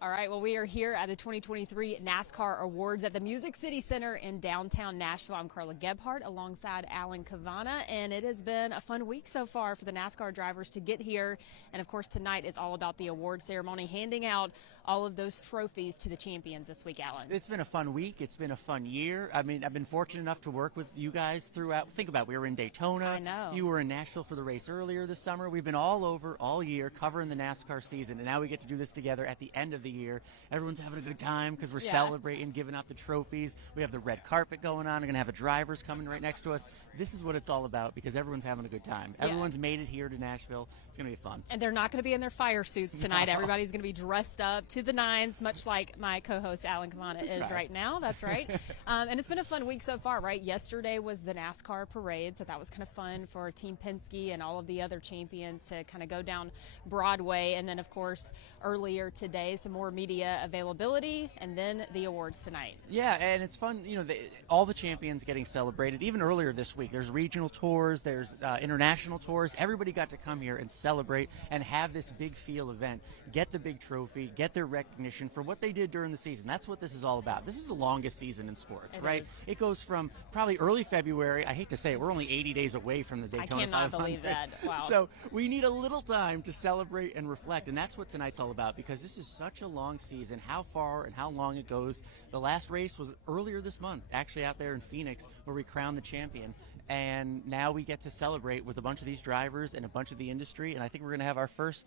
All right, well, we are here at the 2023 NASCAR Awards at the Music City Center in downtown Nashville. I'm Carla Gebhardt alongside Alan Cavana, and it has been a fun week so far for the NASCAR drivers to get here. And, of course, tonight is all about the award ceremony, handing out all of those trophies to the champions this week, Alan. It's been a fun week. It's been a fun year. I mean, I've been fortunate enough to work with you guys throughout. Think about it. We were in Daytona. I know. You were in Nashville for the race earlier this summer. We've been all over all year covering the NASCAR season, and now we get to do this together at the end of the year. Everyone's having a good time because we're celebrating, giving out the trophies. We have the red carpet going on. We're going to have the drivers coming right next to us. This is what it's all about because everyone's having a good time. Everyone's made it here to Nashville. It's going to be fun. And they're not going to be in their fire suits tonight. No. Everybody's going to be dressed up to the nines, much like my co-host Alan Cavana is right now. That's right. And it's been a fun week so far, right? Yesterday was the NASCAR parade, so that was kind of fun for Team Penske and all of the other champions to kind of go down Broadway. And then, of course, earlier today, some more media availability, and then the awards tonight. Yeah, and it's fun, you know, all the champions getting celebrated. Even earlier this week, there's regional tours, there's international tours. Everybody got to come here and celebrate and have this big feel event, get the big trophy, get their recognition for what they did during the season. That's what this is all about. This is the longest season in sports, right? It goes from probably early February. I hate to say it, we're only 80 days away from the Daytona 500. I cannot believe that. Wow. So we need a little time to celebrate and reflect, and that's what tonight's all about because this is such a long season. How far and how long it goes. The last race was earlier this month, actually out there in Phoenix, where we crowned the champion. And now we get to celebrate with a bunch of these drivers and a bunch of the industry. And I think we're going to have our first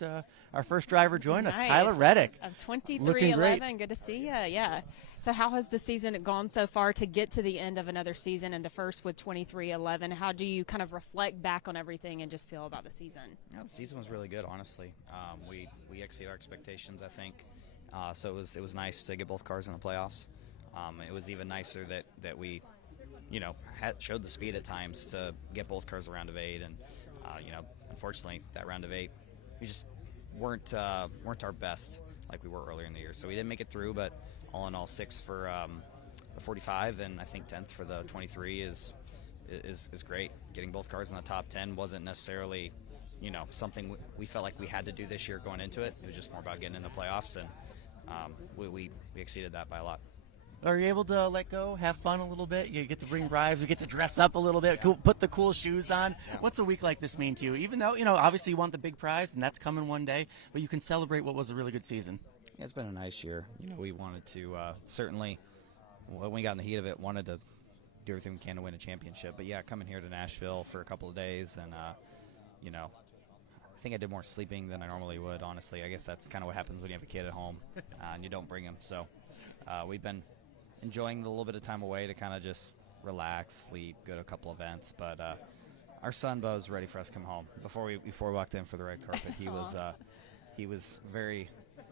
driver join us, Tyler Reddick. Of 23-11. Good to see you. Yeah. So how has the season gone so far to get to the end of another season and the first with 23-11? How do you kind of reflect back on everything and just feel about the season? Yeah, the season was really good, honestly. We exceeded our expectations, I think. So it was nice to get both cars in the playoffs. It was even nicer that we, showed the speed at times to get both cars a round of 8. And unfortunately, that round of 8, we just weren't our best like we were earlier in the year. So we didn't make it through, but all in all, 6th for the 45, and I think 10th for the 23 is great. Getting both cars in the top 10 wasn't necessarily, something we felt like we had to do this year going into it. It was just more about getting in the playoffs, and we exceeded that by a lot. Are you able to let go, have fun a little bit? You get to bring bribes, we get to dress up a little bit, put the cool shoes on. Yeah. What's a week like this mean to you? Even though, obviously you want the big prize, and that's coming one day, but you can celebrate what was a really good season. Yeah, it's been a nice year. We wanted to certainly, when we got in the heat of it, wanted to do everything we can to win a championship. But, yeah, coming here to Nashville for a couple of days, and, I think I did more sleeping than I normally would, honestly. I guess that's kind of what happens when you have a kid at home and you don't bring him. So we've been enjoying the little bit of time away to kind of just relax, sleep, go to a couple events. But our son Bo was ready for us to come home. Before we walked in for the red carpet, he was very,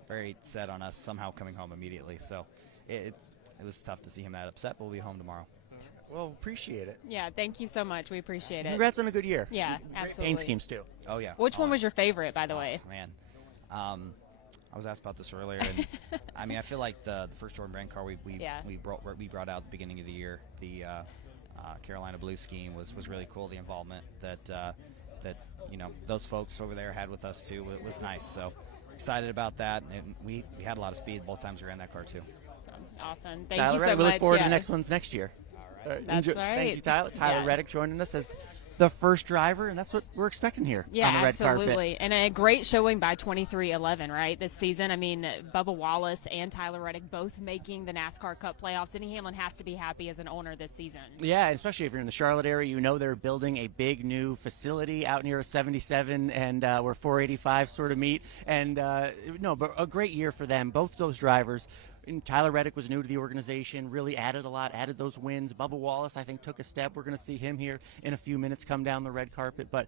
very set on us somehow coming home immediately. So it was tough to see him that upset, but we'll be home tomorrow. Well, appreciate it. Yeah, thank you so much. We appreciate it. Congrats on a good year. Yeah, absolutely. Paint schemes, too. Oh, yeah. Which one was your favorite, by the way? Man. I was asked about this earlier, and I feel like the first Jordan Brand car we brought out at the beginning of the year, the Carolina Blue scheme was really cool. The involvement that those folks over there had with us too was nice. So excited about that, and we had a lot of speed both times we ran that car too. Awesome, thank Tyler you so Reddick, much. We look forward to the next ones next year. All right, that's right. Thank you, Tyler. Tyler Reddick joining us as the first driver, and that's what we're expecting here on the red carpet. Absolutely. And a great showing by 23-11, right, this season. I mean, Bubba Wallace and Tyler Reddick both making the NASCAR Cup playoffs. Denny Hamlin has to be happy as an owner this season. Yeah, especially if you're in the Charlotte area. They're building a big new facility out near 77 and where 485 sort of meet. And, but a great year for them, both those drivers. And Tyler Reddick was new to the organization, really added a lot, added those wins. Bubba Wallace, I think, took a step. We're going to see him here in a few minutes come down the red carpet. But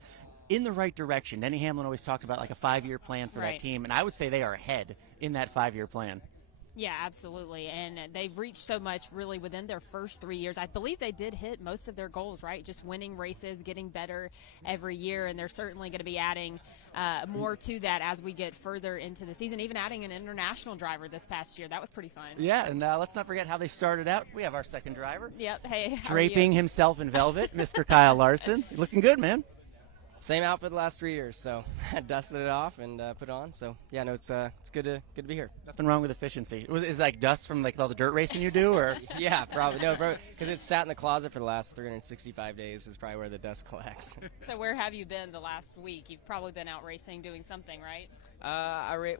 in the right direction. Denny Hamlin always talked about like a 5-year plan for that team, and I would say they are ahead in that 5-year plan. Yeah, absolutely. And they've reached so much really within their first 3 years. I believe they did hit most of their goals, right? Just winning races, getting better every year. And they're certainly going to be adding more to that as we get further into the season, even adding an international driver this past year. That was pretty fun. Yeah, and let's not forget how they started out. We have our second driver. Yep. Hey, draping himself in velvet, Mr. Kyle Larson. Looking good, man. Same outfit the last 3 years, so I dusted it off and put it on. So yeah, no, it's good to be here. Nothing wrong with efficiency. Is it like dust from like all the dirt racing you do, or? Yeah, probably no, because it's sat in the closet for the last 365 days is probably where the dust collects. So where have you been the last week? You've probably been out racing, doing something, right?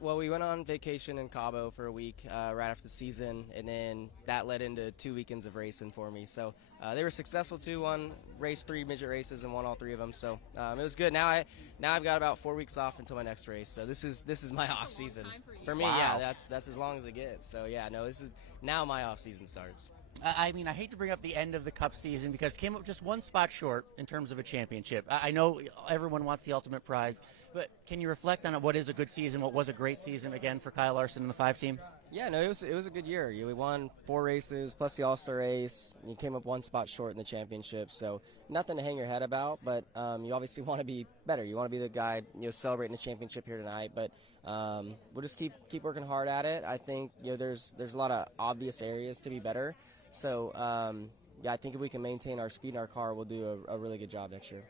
Well, we went on vacation in Cabo for a week right after the season, and then that led into 2 weekends of racing for me. So they were successful too. Raced 3 midget races and won all 3 of them. So it was good. Now I've got about 4 weeks off until my next race. So this is my off season for me. Wow. Yeah, that's as long as it gets. So yeah, no, this is now my off season starts. I mean, I hate to bring up the end of the Cup season because came up just 1 spot short in terms of a championship. I know everyone wants the ultimate prize, but can you reflect on what is a good season, what was a great season again for Kyle Larson and the 5 team? Yeah, no, it was a good year. We won 4 races plus the All-Star race. You came up 1 spot short in the championship, so nothing to hang your head about. But you obviously want to be better. You want to be the guy celebrating the championship here tonight. But we'll just keep working hard at it. I think there's a lot of obvious areas to be better. So, I think if we can maintain our speed in our car, we'll do a really good job next year.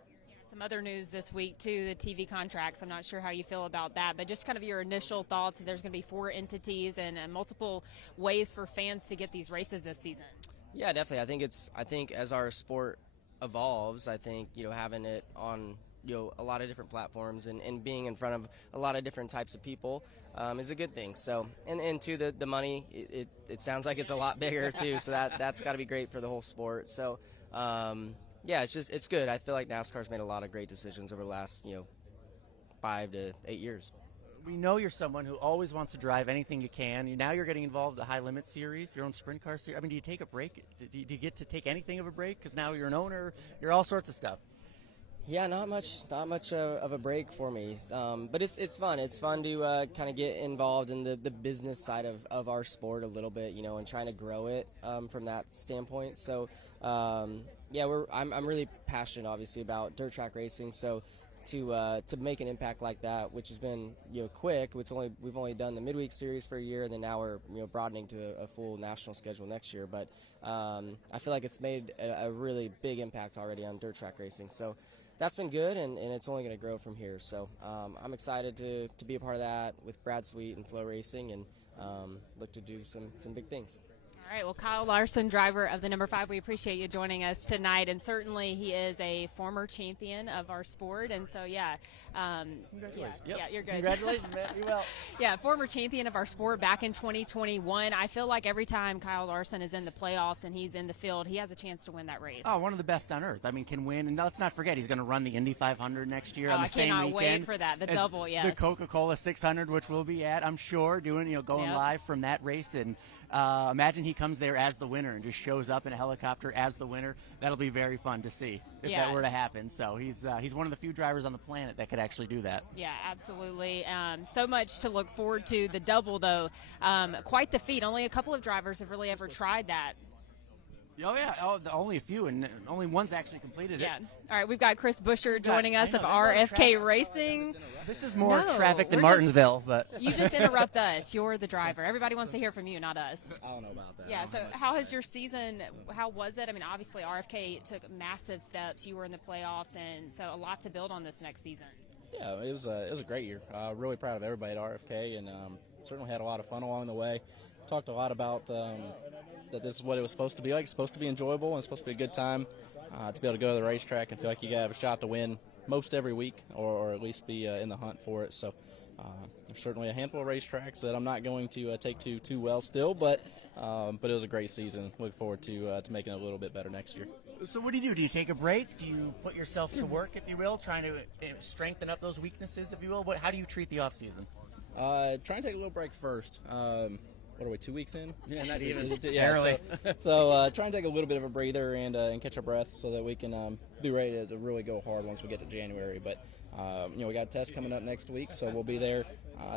Some other news this week, too, the TV contracts. I'm not sure how you feel about that, but just kind of your initial thoughts. There's going to be 4 entities and multiple ways for fans to get these races this season. Yeah, definitely. I think as our sport evolves, I think, having it on a lot of different platforms and being in front of a lot of different types of people is a good thing. So, and to the money, it sounds like it's a lot bigger too. So that's got to be great for the whole sport. So, yeah, it's good. I feel like NASCAR's made a lot of great decisions over the last 5 to 8 years. We know you're someone who always wants to drive anything you can. Now you're getting involved in the high limit series, your own sprint car series. I mean, do you take a break? Do you get to take anything of a break? Because now you're an owner, you're all sorts of stuff. Yeah, not much of a break for me, but it's fun. It's fun to kind of get involved in the business side of our sport a little bit, and trying to grow it from that standpoint. So, yeah, I'm really passionate, obviously, about dirt track racing. So, to make an impact like that, which has been quick. We've only done the midweek series for a year, and then now we're broadening to a full national schedule next year. But I feel like it's made a really big impact already on dirt track racing. So. That's been good, and it's only going to grow from here. So I'm excited to be a part of that with Brad Sweet and Flow Racing, and look to do some big things. All right, well, Kyle Larson, driver of the number 5, we appreciate you joining us tonight, and certainly he is a former champion of our sport, and so, yeah. Congratulations. Yeah, you're good. Congratulations, man. You will. Yeah, former champion of our sport back in 2021. I feel like every time Kyle Larson is in the playoffs and he's in the field, he has a chance to win that race. Oh, one of the best on earth. I mean, can win. And let's not forget, he's going to run the Indy 500 next year on the same weekend. I cannot wait for that, the double, yes. The Coca-Cola 600, which we'll be at, I'm sure, going live from that race. And imagine he comes there as the winner and just shows up in a helicopter as the winner. That'll be very fun to see if that were to happen. So he's one of the few drivers on the planet that could actually do that. Yeah, absolutely. So much to look forward to. The double, though, quite the feat. Only a couple of drivers have really ever tried that. Oh, yeah. Only a few, and only one's actually completed it. Yeah. All right, we've got Chris Buescher joining us of RFK Racing. This is more traffic than Martinsville, but you just interrupt us. You're the driver. Everybody wants to hear from you, not us. I don't know about that. Yeah, so how has your season, how was it? I mean, obviously RFK took massive steps. You were in the playoffs, and so a lot to build on this next season. Yeah, it was a great year. Really proud of everybody at RFK, and certainly had a lot of fun along the way. Talked a lot about that this is what it was supposed to be like. It's supposed to be enjoyable, and it's supposed to be a good time to be able to go to the racetrack and feel like you have a shot to win most every week, or at least be in the hunt for it. So there's certainly a handful of racetracks that I'm not going to take too well still, but it was a great season. Look forward to making it a little bit better next year. So what do you do? Do you take a break? Do you put yourself to work, if you will, trying to strengthen up those weaknesses, if you will? How do you treat the off season? Try and take a little break first. What are we, 2 weeks in? Yeah, not even. Barely. So try and take a little bit of a breather and catch our breath so that we can be ready to really go hard once we get to January. But we got a test coming up next week, so we'll be there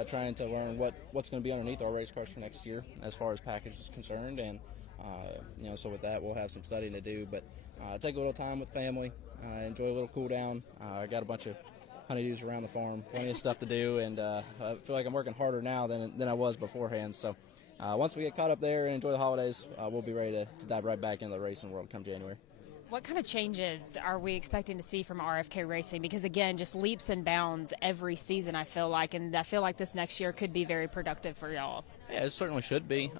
trying to learn what's going to be underneath our race cars for next year as far as package is concerned. And so with that, we'll have some studying to do. But take a little time with family, enjoy a little cool down. I got a bunch of honeydews around the farm, plenty of stuff to do, and I feel like I'm working harder now than I was beforehand. So once we get caught up there and enjoy the holidays, we'll be ready to dive right back into the racing world come January. What kind of changes are we expecting to see from RFK Racing? Because, again, just leaps and bounds every season, I feel like. And I feel like this next year could be very productive for y'all. Yeah, it certainly should be.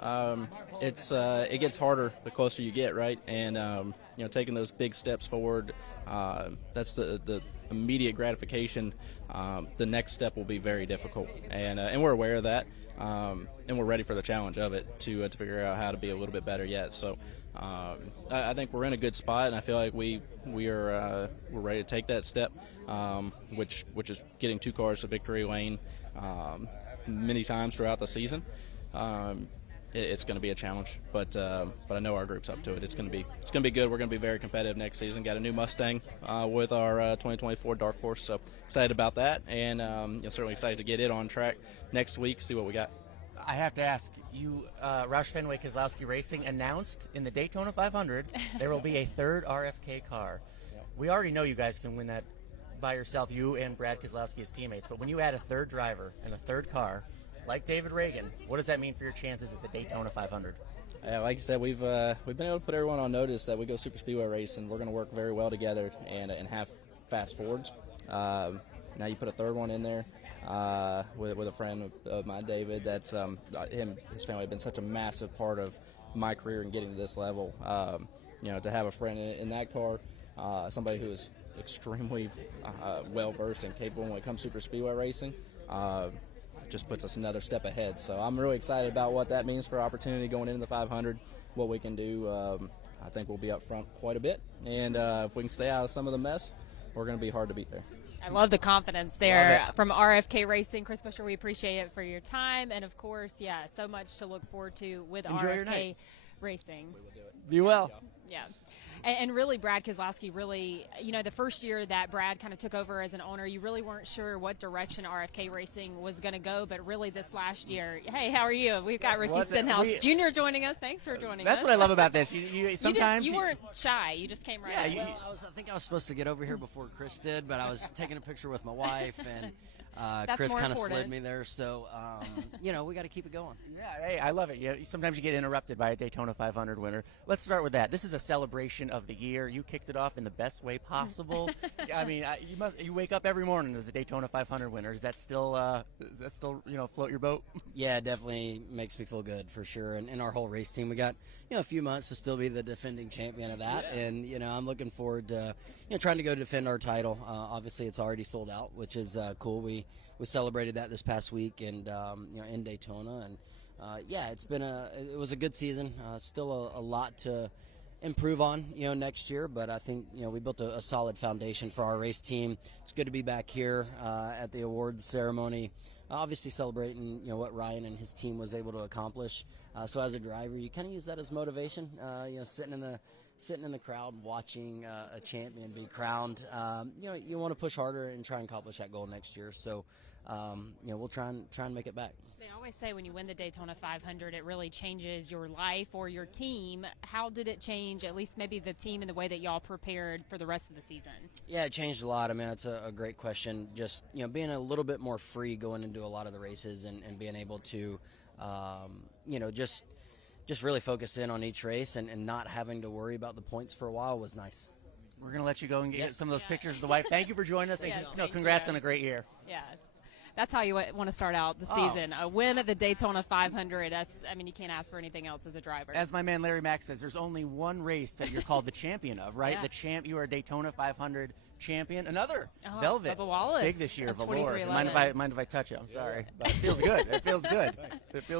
It gets harder the closer you get, right? And, taking those big steps forward, that's the immediate gratification. The next step will be very difficult. And we're aware of that. And we're ready for the challenge of it to figure out how to be a little bit better yet. So I think we're in a good spot, and I feel like we're ready to take that step, which is getting 2 cars to victory lane many times throughout the season. It's going to be a challenge, but I know our group's up to it. It's going to be good. We're going to be very competitive next season. Got a new Mustang with our 2024 Dark Horse, so excited about that, and certainly excited to get it on track next week. See what we got. I have to ask you, Roush Fenway Keselowski Racing announced in the Daytona 500 there will be a third RFK car. Yep. We already know you guys can win that by yourself, you and Brad Keselowski as teammates, but when you add a third driver and a third car, like David Reagan, what does that mean for your chances at the Daytona 500? Yeah, like I said, we've been able to put everyone on notice that we go super speedway race, and we're going to work very well together and have fast forwards. Now you put a third one in there with a friend of mine, David. That's his family have been such a massive part of my career in getting to this level. To have a friend in that car, somebody who is extremely well versed and capable when it comes to super speedway racing. Just puts us another step ahead. So I'm really excited about what that means for opportunity going into the 500, what we can do. I think we'll be up front quite a bit. And if we can stay out of some of the mess, we're going to be hard to beat there. I love the confidence there from RFK Racing. Chris Buescher, we appreciate it for your time. And, of course, so much to look forward to with RFK Racing. We will do it. Be well. Yeah. And really, Brad Keselowski, really, the first year that Brad kind of took over as an owner, you really weren't sure what direction RFK Racing was going to go. But really, this last year, hey, how are you? We've got Ricky Stenhouse Jr. joining us. Thanks for joining us. That's what I love about this. You sometimes you weren't shy. You just came right in. Well, I think I was supposed to get over here before Chris did, but I was taking a picture with my wife, and Chris kind of slid me there. So, we got to keep it going. Yeah, hey, I love it. Sometimes you get interrupted by a Daytona 500 winner. Let's start with that. This is a celebration of the year. You kicked it off in the best way possible. I mean, you wake up every morning as a Daytona 500 winner. Is that still float your boat? Yeah, it definitely makes me feel good for sure. And our whole race team, we got a few months to still be the defending champion of that. Yeah. And I'm looking forward to trying to go defend our title. Obviously, it's already sold out, which is cool. We celebrated that this past week, and in Daytona, and it was a good season. Still a lot to improve on next year, but I think we built a solid foundation for our race team. It's good to be back here at the awards ceremony, obviously celebrating what Ryan and his team was able to accomplish. So as a driver, you kind of use that as motivation. Sitting in the crowd watching a champion be crowned, you want to push harder and try and accomplish that goal next year. So, we'll try and make it back. They always say when you win the Daytona 500, it really changes your life or your team. How did it change, at least maybe the team and the way that y'all prepared for the rest of the season? Yeah, it changed a lot. I mean, that's a great question. Just, being a little bit more free going into a lot of the races and being able to, just really focus in on each race and not having to worry about the points for a while was nice. We're going to let you go and get some of those pictures of the wife. Thank you for joining us. Congrats on a great year. Yeah. That's how you want to start out the season. A win at the Daytona 500. You can't ask for anything else as a driver. As my man Larry Mack says, there's only one race that you're called the champion of, right? Yeah. You are a Daytona 500 champion. Another Velvet. Bubba Wallace. Big this year. Valor. Mind if I touch it? I'm sorry. But it feels good. It feels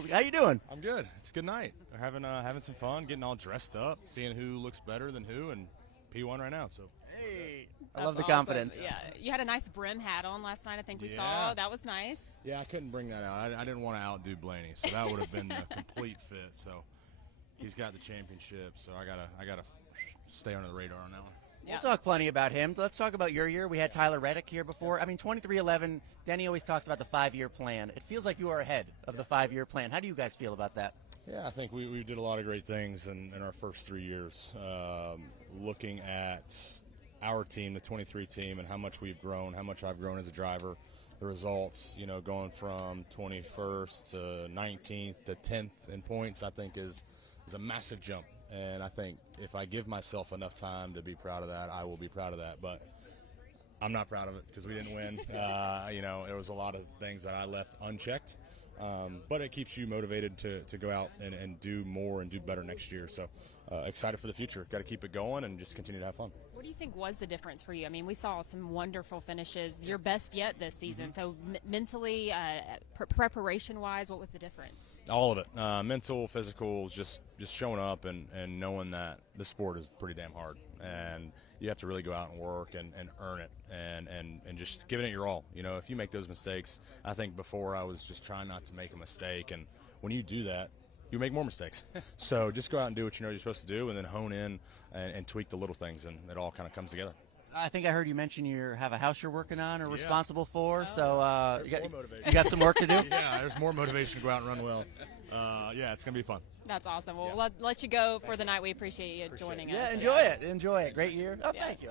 good. How you doing? I'm good. It's a good night. We're having some fun, getting all dressed up, seeing who looks better than who, and P1 right now. So. Hey, I love the confidence. Yeah, you had a nice brim hat on last night. I think we saw. That was nice. Yeah, I couldn't bring that out. I didn't want to outdo Blaney, so that would have been the complete fit. So he's got the championship, so I gotta stay under the radar on that one. Yeah. We'll talk plenty about him. Let's talk about your year. We had Tyler Reddick here before. 23-11. Denny always talks about the 5-year plan. It feels like you are ahead of the 5-year plan. How do you guys feel about that? Yeah, I think we did a lot of great things in our first 3 years. Looking at our team, the 23 team, and how much we've grown, how much I've grown as a driver, the results, going from 21st to 19th to 10th in points, I think is a massive jump. And I think if I give myself enough time to be proud of that, I will be proud of that. But I'm not proud of it because we didn't win. There was a lot of things that I left unchecked. But it keeps you motivated to go out and do more and do better next year. So excited for the future. Got to keep it going and just continue to have fun. What do you think was the difference for you? I mean, we saw some wonderful finishes, your best yet this season. So mentally, preparation-wise, what was the difference? All of it. Mental, physical, just showing up and knowing that the sport is pretty damn hard. And you have to really go out and work and earn it and just giving it your all. If you make those mistakes, I think before I was just trying not to make a mistake. And when you do that, you make more mistakes. So just go out and do what you know you're supposed to do and then hone in and tweak the little things, and it all kind of comes together. I think I heard you mention you have a house you're working on or responsible for, you got some work to do? Yeah, there's more motivation to go out and run well. It's going to be fun. That's awesome. Well, we'll let you go for the night. We appreciate you joining us. Yeah, enjoy it. Great year. Oh, thank you.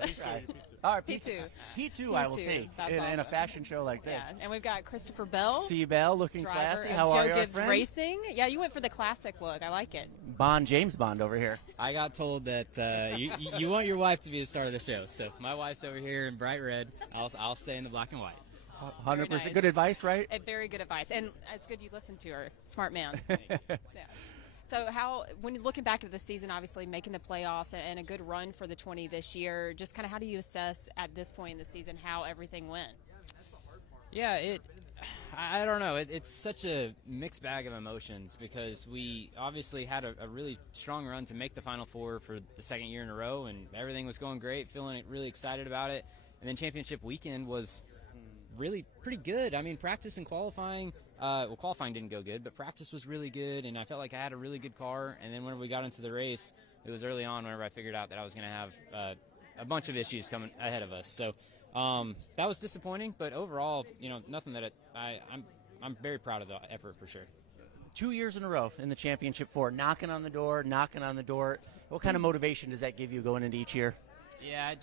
All right, P2. P2 I will take in a fashion show like this. Yeah, and we've got Christopher Bell. C. Bell, looking driver classy. of How are you, Joe Gibbs friend? Racing. Yeah, you went for the classic look. I like it. James Bond over here. I got told that you want your wife to be the star of the show. So my wife's over here in bright red. I'll stay in the black and white. 100%. Nice. Good advice, right? Very good advice. And it's good you listened to her. Smart man. Yeah. So when you're looking back at the season, obviously making the playoffs and a good run for the 20 this year, just kind of how do you assess at this point in the season how everything went? Yeah, I don't know. It's such a mixed bag of emotions because we obviously had a really strong run to make the Final Four for the second year in a row, and everything was going great, feeling really excited about it. And then championship weekend was really pretty good. I mean, practice and qualifying, qualifying didn't go good, but practice was really good, and I felt like I had a really good car. And then whenever we got into the race, it was early on whenever I figured out that I was going to have a bunch of issues coming ahead of us. So that was disappointing, but overall, nothing that I'm very proud of the effort for sure. 2 years in a row in the championship four, knocking on the door. What kind of motivation does that give you going into each year? Yeah,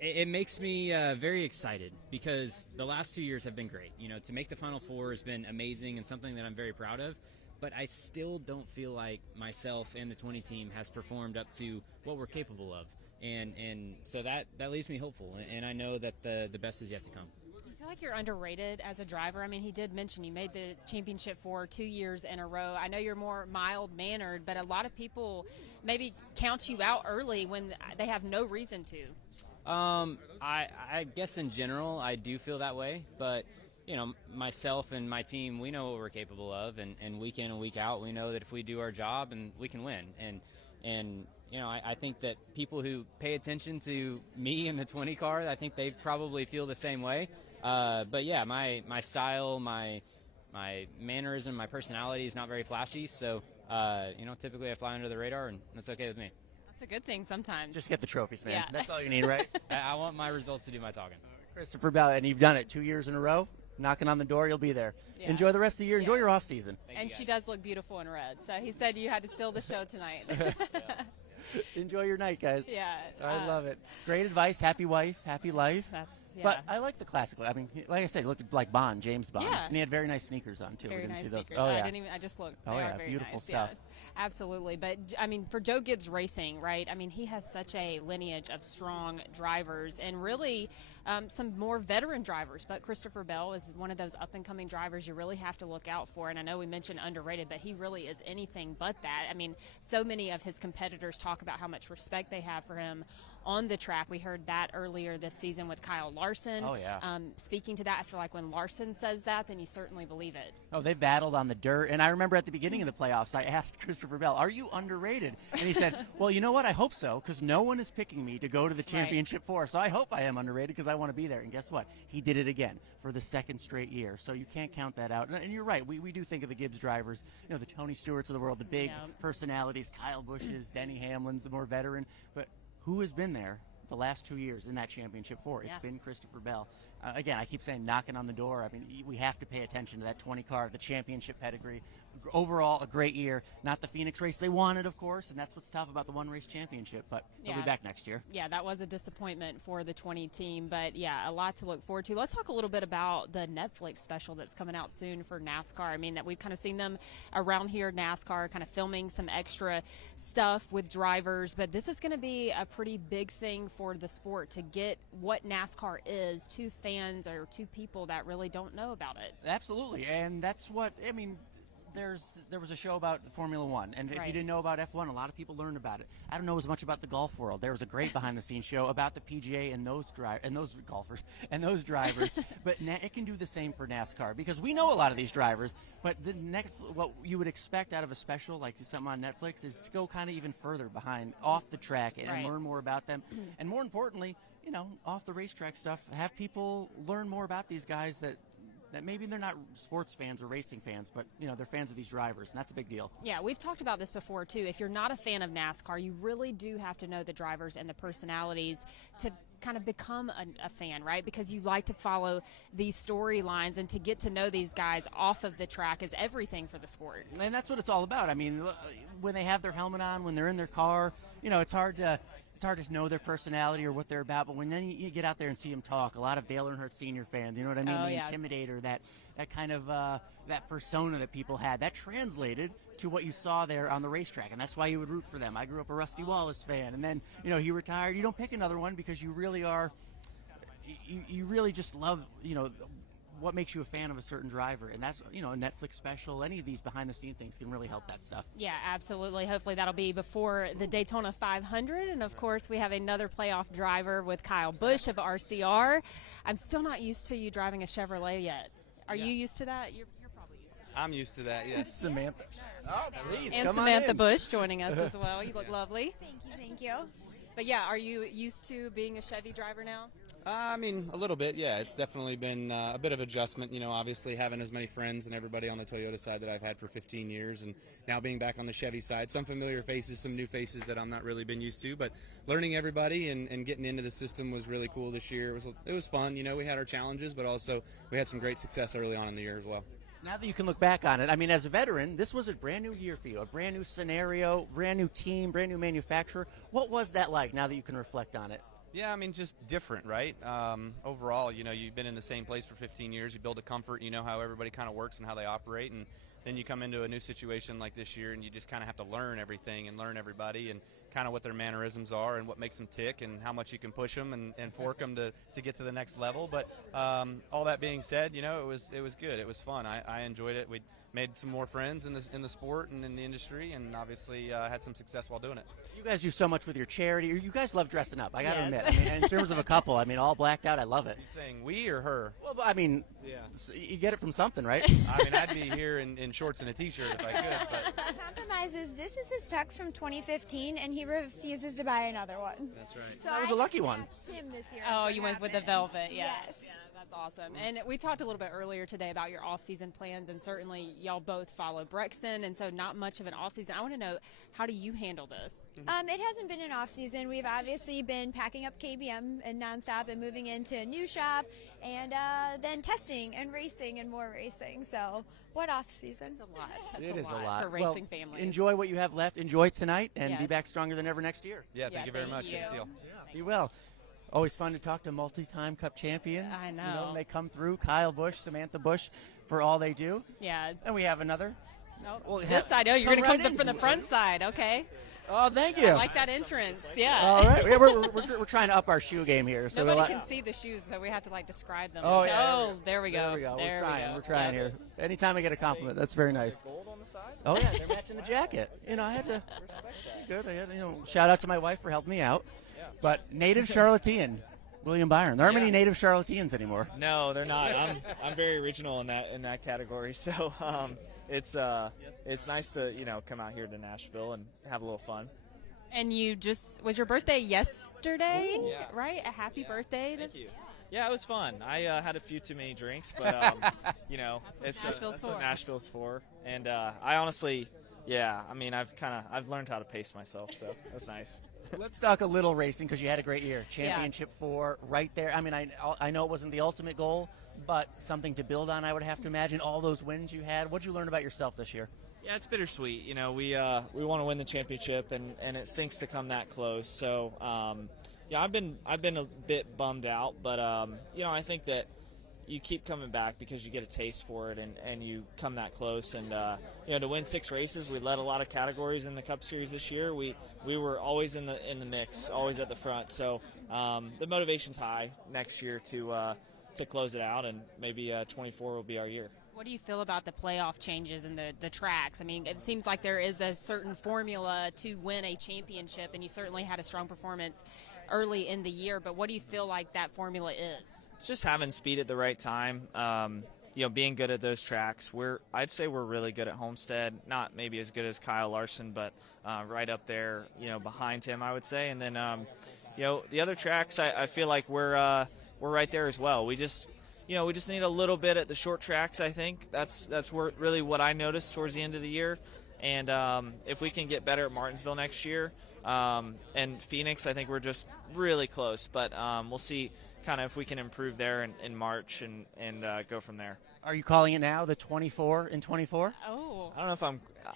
it makes me very excited because the last 2 years have been great. To make the Final Four has been amazing and something that I'm very proud of, but I still don't feel like myself and the 20 team has performed up to what we're capable of. And so that leaves me hopeful, and I know that the best is yet to come. Do you feel like you're underrated as a driver? I mean, he did mention you made the championship for 2 years in a row. I know you're more mild-mannered, but a lot of people maybe count you out early when they have no reason to. I guess in general I do feel that way, but myself and my team, we know what we're capable of, and week in and week out, we know that if we do our job, and we can win. And I think that people who pay attention to me in the 20 car, I think they probably feel the same way. But yeah, my style, my mannerism, my personality is not very flashy, so typically I fly under the radar, and that's okay with me. That's a good thing sometimes. Just get the trophies, man. Yeah. That's all you need, right? I want my results to do my talking. Christopher Bell, and you've done it 2 years in a row. Knocking on the door, you'll be there. Yeah. Enjoy the rest of the year. Enjoy your off season. And she does look beautiful in red. So he said you had to steal the show tonight. Enjoy your night, guys. Yeah. I love it. Great advice. Happy wife, happy life. But I like the classic. I mean, like I said, he looked like James Bond. Yeah. And he had very nice sneakers on, too. Very we didn't nice see those. sneakers. Oh, yeah. I just looked. Oh, yeah. Very Beautiful nice. stuff. Yeah. Absolutely. But, I mean, for Joe Gibbs Racing, right, I mean, he has such a lineage of strong drivers and really some more veteran drivers. But Christopher Bell is one of those up-and-coming drivers you really have to look out for. And I know we mentioned underrated, but he really is anything but that. I mean, so many of his competitors talk about how much respect they have for him on the track. We heard that earlier this season with Kyle Larson. Oh, yeah. Speaking to that, I feel like when Larson says that, then you certainly believe it. Oh, they battled on the dirt. And I remember at the beginning of the playoffs, I asked Christopher Bell, are you underrated? And he said, well, you know what? I hope so, because no one is picking me to go to the championship four. So I hope I am underrated because I want to be there. And guess what? He did it again for the second straight year. So you can't count that out. And you're right. We do think of the Gibbs drivers, the Tony Stewarts of the world, the big personalities, Kyle Busch's, Denny Hamlin's, the more veteran. But who has been there the last 2 years in that championship four? It's been Christopher Bell. again, I keep saying knocking on the door. I mean, we have to pay attention to that 20 car, the championship pedigree. Overall, a great year. Not the Phoenix race they wanted, of course, and that's what's tough about the one race championship, but they'll be back next year. Yeah, that was a disappointment for the 20 team, but yeah, a lot to look forward to. Let's talk a little bit about the Netflix special that's coming out soon for NASCAR. I mean, that we've kind of seen them around here, NASCAR, kind of filming some extra stuff with drivers, but this is going to be a pretty big thing for the sport to get what NASCAR is to fans or to people that really don't know about it. Absolutely, and that's what, I mean, there was a show about Formula One, and if you didn't know about F1, a lot of people learned about it. I don't know as much about the golf world. There was a great behind-the-scenes show about the PGA and those golfers and those drivers. But it can do the same for NASCAR because we know a lot of these drivers. But the next, what you would expect out of a special like something on Netflix is to go kind of even further behind, off the track, and learn more about them. And more importantly, you know, off the racetrack stuff, have people learn more about these guys that maybe they're not sports fans or racing fans, but, you know, they're fans of these drivers, and that's a big deal. Yeah, we've talked about this before, too. If you're not a fan of NASCAR, you really do have to know the drivers and the personalities to kind of become a fan, right? Because you like to follow these storylines, and to get to know these guys off of the track is everything for the sport. And that's what it's all about. I mean, when they have their helmet on, when they're in their car, you know, it's hard to know their personality or what they're about, but when then you get out there and see them talk, a lot of Dale Earnhardt Sr. fans, you know what I mean? Intimidator, that kind of that persona that people had, that translated to what you saw there on the racetrack, and that's why you would root for them. I grew up a Rusty Wallace fan, and then, you know, he retired. You don't pick another one because you really are, you really just love, you know, what makes you a fan of a certain driver, and that's, you know, a Netflix special, any of these behind-the-scene things can really help that stuff. Yeah, absolutely. Hopefully that'll be before the Daytona 500, and of course we have another playoff driver with Kyle Busch of RCR. I'm still not used to you driving a Chevrolet yet. Are you used to that? You're probably used to that. I'm used to that, yes. Samantha. Oh, please, and come Samantha on in. Busch joining us as well. You look lovely. Thank you. But yeah, are you used to being a Chevy driver now? I mean, a little bit, yeah. It's definitely been a bit of adjustment, you know, obviously having as many friends and everybody on the Toyota side that I've had for 15 years, and now being back on the Chevy side. Some familiar faces, some new faces that I'm not really been used to, but learning everybody and getting into the system was really cool this year. It was fun, you know. We had our challenges, but also we had some great success early on in the year as well. Now that you can look back on it, I mean, as a veteran, this was a brand new year for you, a brand new scenario, brand new team, brand new manufacturer. What was that like now that you can reflect on it? Yeah, I mean, just different, right? Overall, you know, you've been in the same place for 15 years. You build a comfort. You know how everybody kind of works and how they operate. And then you come into a new situation like this year, and you just kind of have to learn everything and learn everybody and kind of what their mannerisms are and what makes them tick and how much you can push them and fork them to get to the next level. But all that being said, you know, it was good. It was fun. I enjoyed it. We made some more friends in the sport and in the industry, and obviously had some success while doing it. You guys do so much with your charity. You guys love dressing up. I got to admit. I mean, in terms of a couple, I mean, all blacked out. I love it. You saying we or her? Well, I mean, you get it from something, right? I mean, I'd be here in shorts and a T-shirt if I could. But. Compromises. This is his tux from 2015, and he refuses to buy another one. That's right. So that was a lucky one. Him this year. Oh, you went with the velvet. Yes. Yeah, that's awesome. And we talked a little bit earlier today about your off-season plans, and certainly y'all both follow Brexton, and so not much of an off-season. I want to know, how do you handle this? It hasn't been an off-season. We've obviously been packing up KBM and nonstop and moving into a new shop, and then testing and racing and more racing. So what off-season? It's a lot. It is a lot for racing families. Enjoy what you have left. Enjoy tonight, and be back stronger than ever next year. Yeah, thank you very much. Good to see you. Be well. Always fun to talk to multi-time Cup champions. I know. You know, when they come through. Kyle Busch, Samantha Busch, for all they do. Yeah. And we have another. Oh, this side. Oh, you're going to come from the front side. Okay. Oh, thank you. I like that entrance. Yeah. All right. We're trying to up our shoe game here. So nobody can see the shoes, so we have to describe them. Oh, yeah. Oh, there we go. We're trying here. Anytime I get a compliment, that's very nice. Gold on the side? Oh yeah, they're matching the jacket. You know, I had to respect that. Good. I had shout out to my wife for helping me out. Yeah. But native Charlottean, William Byron. There aren't many native Charlotteans anymore. No, they're not. I'm very original in that category. So it's nice to come out here to Nashville and have a little fun. And was your birthday yesterday? Ooh, yeah. Right? A happy birthday. Thank you. Yeah, it was fun. I had a few too many drinks, but that's what Nashville's for. And I honestly, I've learned how to pace myself, so that's nice. Let's talk a little racing because you had a great year. Championship 4 right there. I mean, I know it wasn't the ultimate goal, but something to build on, I would have to imagine. All those wins you had. What'd you learn about yourself this year? Yeah, it's bittersweet. You know, we want to win the championship, and it stinks to come that close. So, yeah, I've been a bit bummed out, but you know, I think that you keep coming back because you get a taste for it, and you come that close. And you know, to win 6 races, we led a lot of categories in the Cup Series this year. We were always in the mix, always at the front. So the motivation's high next year to close it out, and maybe 24 will be our year. What do you feel about the playoff changes in the tracks? I mean, it seems like there is a certain formula to win a championship, and you certainly had a strong performance early in the year. But what do you feel like that formula is? Just having speed at the right time, you know, being good at those tracks. I'd say we're really good at Homestead. Not maybe as good as Kyle Larson, but right up there, you know, behind him, I would say. And then, you know, the other tracks, I feel like we're right there as well. We just need a little bit at the short tracks. I think that's really what I noticed towards the end of the year. And if we can get better at Martinsville next year and Phoenix, I think we're just really close. But we'll see kind of if we can improve there in March and go from there. Are you calling it now, the 24 in 24? Oh. I don't know if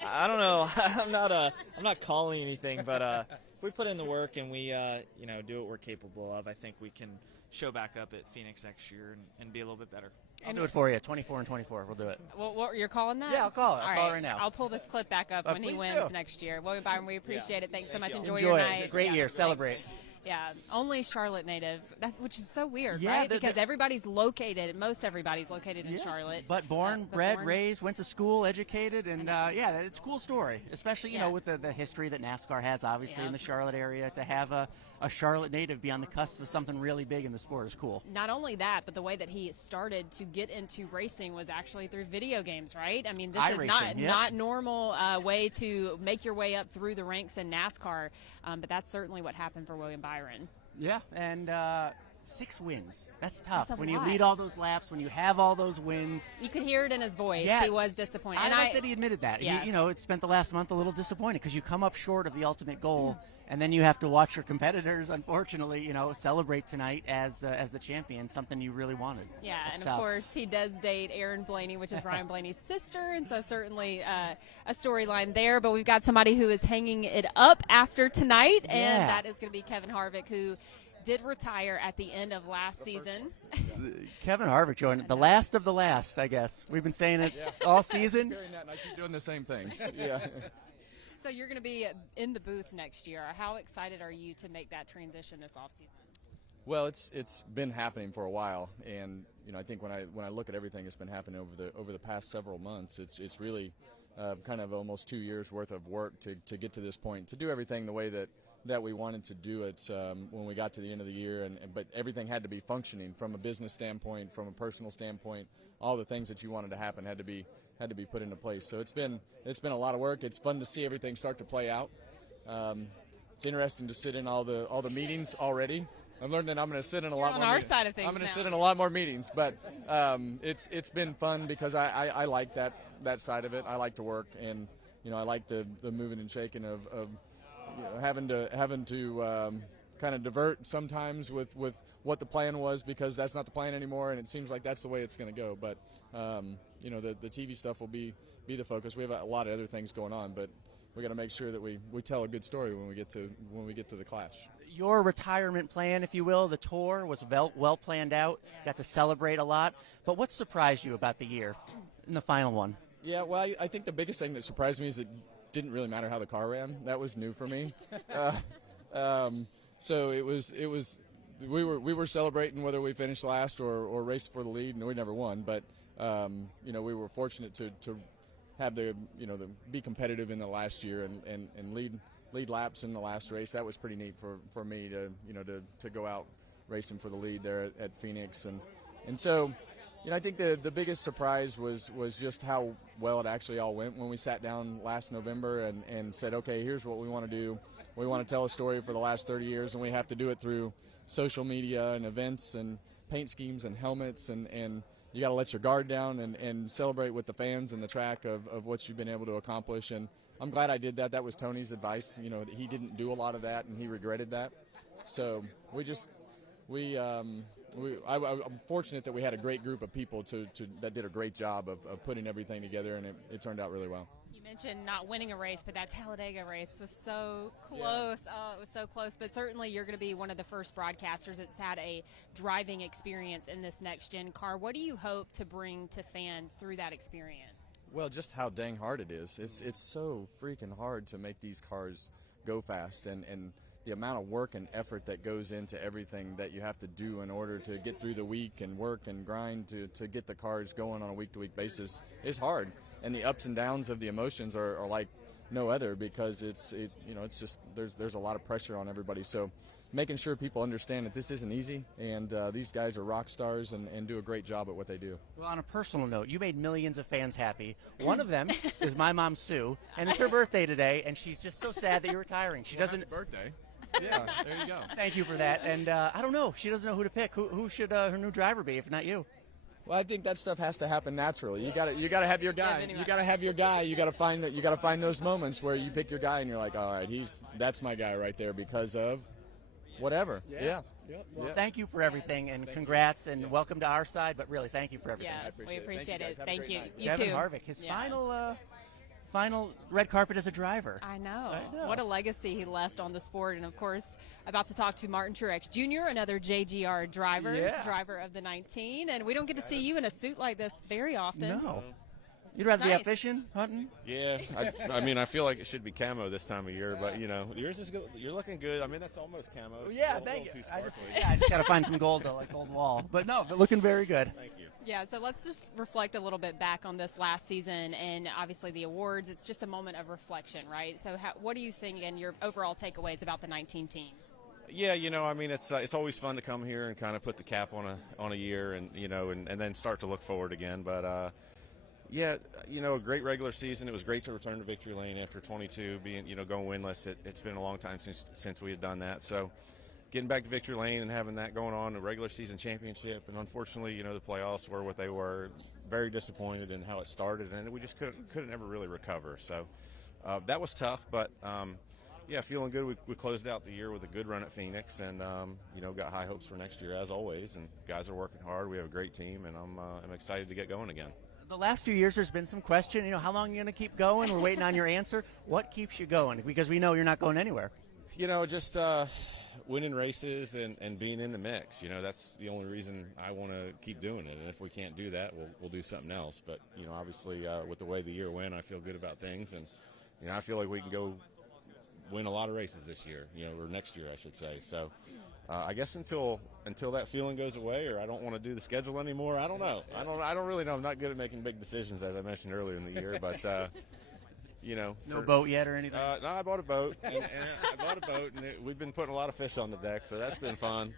I don't know. I'm not calling anything, but if we put in the work and we you know, do what we're capable of, I think we can show back up at Phoenix next year and be a little bit better. I'll do it for you. 24 and 24. We'll do it. Well, you're calling that? Yeah, I'll call it. I'll call it right now. I'll pull this clip back up when he please wins do. next year. William Byron, we appreciate it. Thanks so much. Enjoy it. your night. Great year. Celebrate. Yeah, only Charlotte native, which is so weird, Yeah, right? Because everybody's located, most everybody's located in Charlotte. But bred, raised, went to school, educated, and yeah, it's a cool story, especially, you know, with the history that NASCAR has, obviously, in the Charlotte area. To have a Charlotte native be on the cusp of something really big in the sport is cool. Not only that, but the way that he started to get into racing was actually through video games, right? I mean, this is not normal way to make your way up through the ranks in NASCAR, but that's certainly what happened for William Byron. Yeah, and 6 wins. That's tough. That's a when lot. you lead all those laps, when you have all those wins. You could hear it in his voice. Yeah, He was disappointed. I like that he admitted that. Yeah. You know, it spent the last month a little disappointed because you come up short of the ultimate goal, and then you have to watch your competitors, unfortunately, you know, celebrate tonight as the champion, something you really wanted. Yeah, That's and tough. of course he does date Erin Blaney, which is Ryan Blaney's sister, and so certainly a storyline there. But we've got somebody who is hanging it up after tonight, and that is going to be Kevin Harvick, who did retire at the end of last season. Kevin Harvick joined the last of the last, I guess. We've been saying it all season. Hearing that, and I keep doing the same things. Yeah. So you're going to be in the booth next year. How excited are you to make that transition this offseason? Well, it's been happening for a while, and you know, I think when I look at everything that's been happening over the past several months, it's really kind of almost 2 years worth of work to get to this point, to do everything the way that we wanted to do it when we got to the end of the year, but everything had to be functioning from a business standpoint, from a personal standpoint. All the things that you wanted to happen had to be put into place. So it's been a lot of work. It's fun to see everything start to play out. It's interesting to sit in all the meetings already. I've learned that I'm going to sit in a lot more. On our meetings. side of things, I'm going to now. sit in a lot more meetings, but it's been fun because I like that side of it. I like to work, and you know, I like the moving and shaking of you know, having to kind of divert sometimes with what the plan was, because that's not the plan anymore, and it seems like that's the way it's going to go. But you know, the TV stuff will be the focus. We have a lot of other things going on, but we got to make sure that we tell a good story when we get to the Clash. Your retirement plan, if you will, the tour was well planned out. Got to celebrate a lot. But what surprised you about the year in the final one? Yeah, well, I think the biggest thing that surprised me is it didn't really matter how the car ran. That was new for me. So it was we were celebrating whether we finished last or raced for the lead, and we never won. But you know, we were fortunate to have the be competitive in the last year and lead laps in the last race. That was pretty neat for me to go out racing for the lead there at Phoenix, and so you know, I think the biggest surprise was just how well it actually all went when we sat down last November and said, okay, here's what we want to do. We want to tell a story for the last 30 years, and we have to do it through social media and events and paint schemes and helmets and you got to let your guard down and celebrate with the fans and the track of what you've been able to accomplish. And I'm glad I did that. That was Tony's advice. You know, he didn't do a lot of that, and he regretted that. So I'm fortunate that we had a great group of people that did a great job of putting everything together, and it turned out really well. You mentioned not winning a race, but that Talladega race was so close. Yeah. Oh, it was so close. But certainly you're going to be one of the first broadcasters that's had a driving experience in this next-gen car. What do you hope to bring to fans through that experience? Well, just how dang hard it is. It's so freaking hard to make these cars go fast, and the amount of work and effort that goes into everything that you have to do in order to get through the week and work and grind to get the cars going on a week-to-week basis is hard. And the ups and downs of the emotions are like no other, because it's just there's a lot of pressure on everybody. So making sure people understand that this isn't easy, and these guys are rock stars and do a great job at what they do. Well, on a personal note, you made millions of fans happy. One of them is my mom, Sue, and it's her birthday today, and she's just so sad that you're retiring. She doesn't. Happy birthday. Yeah, there you go. Thank you for that. And I don't know. She doesn't know who to pick. Who should her new driver be, if not you? Well, I think that stuff has to happen naturally. You got to have your guy. You got to have your guy. You got to find that. You got to find those moments where you pick your guy and you're like, all right, that's my guy right there because of whatever. Yeah. Yep. Well, thank you for everything, and congrats, and welcome to our side. But really, thank you for everything. Yeah, we appreciate it. Thank you. You Kevin too. Harvick, his final red carpet as a driver. I know. What a legacy he left on the sport. And, of course, about to talk to Martin Truex Jr., another JGR driver, driver of the 19. And we don't get to see you in a suit like this very often. No. You'd rather be out fishing, hunting? Yeah. I mean, I feel like it should be camo this time of year, but, yours is good. You're looking good. I mean, that's almost camo. Yeah, thank you. I just got to find some gold, like gold wall. But looking very good. Thank you. Yeah, so let's just reflect a little bit back on this last season and obviously the awards. It's just a moment of reflection, right? So what do you think, and your overall takeaways about the 19 team? Yeah, I mean, it's always fun to come here and kind of put the cap on a year and, and then start to look forward again. But, a great regular season. It was great to return to victory lane after 22 being, going winless. It's been a long time since we had done that. So getting back to victory lane and having that going on, a regular season championship, and unfortunately, the playoffs were what they were. Very disappointed in how it started, and we just couldn't ever really recover. So that was tough, but feeling good. We closed out the year with a good run at Phoenix, and got high hopes for next year as always. And guys are working hard. We have a great team, and I'm excited to get going again. The last few years, there's been some question. How long are you going to keep going? We're waiting on your answer. What keeps you going? Because we know you're not going anywhere. Just winning races and being in the mix. That's the only reason I want to keep doing it. And if we can't do that, we'll do something else. But obviously, with the way the year went, I feel good about things, and I feel like we can go win a lot of races this year. Or next year, I should say. So. I guess until that feeling goes away, or I don't want to do the schedule anymore. I don't know. I don't really know. I'm not good at making big decisions, as I mentioned earlier in the year. But no boat yet or anything. No, I bought a boat. And we've been putting a lot of fish on the deck, so that's been fun.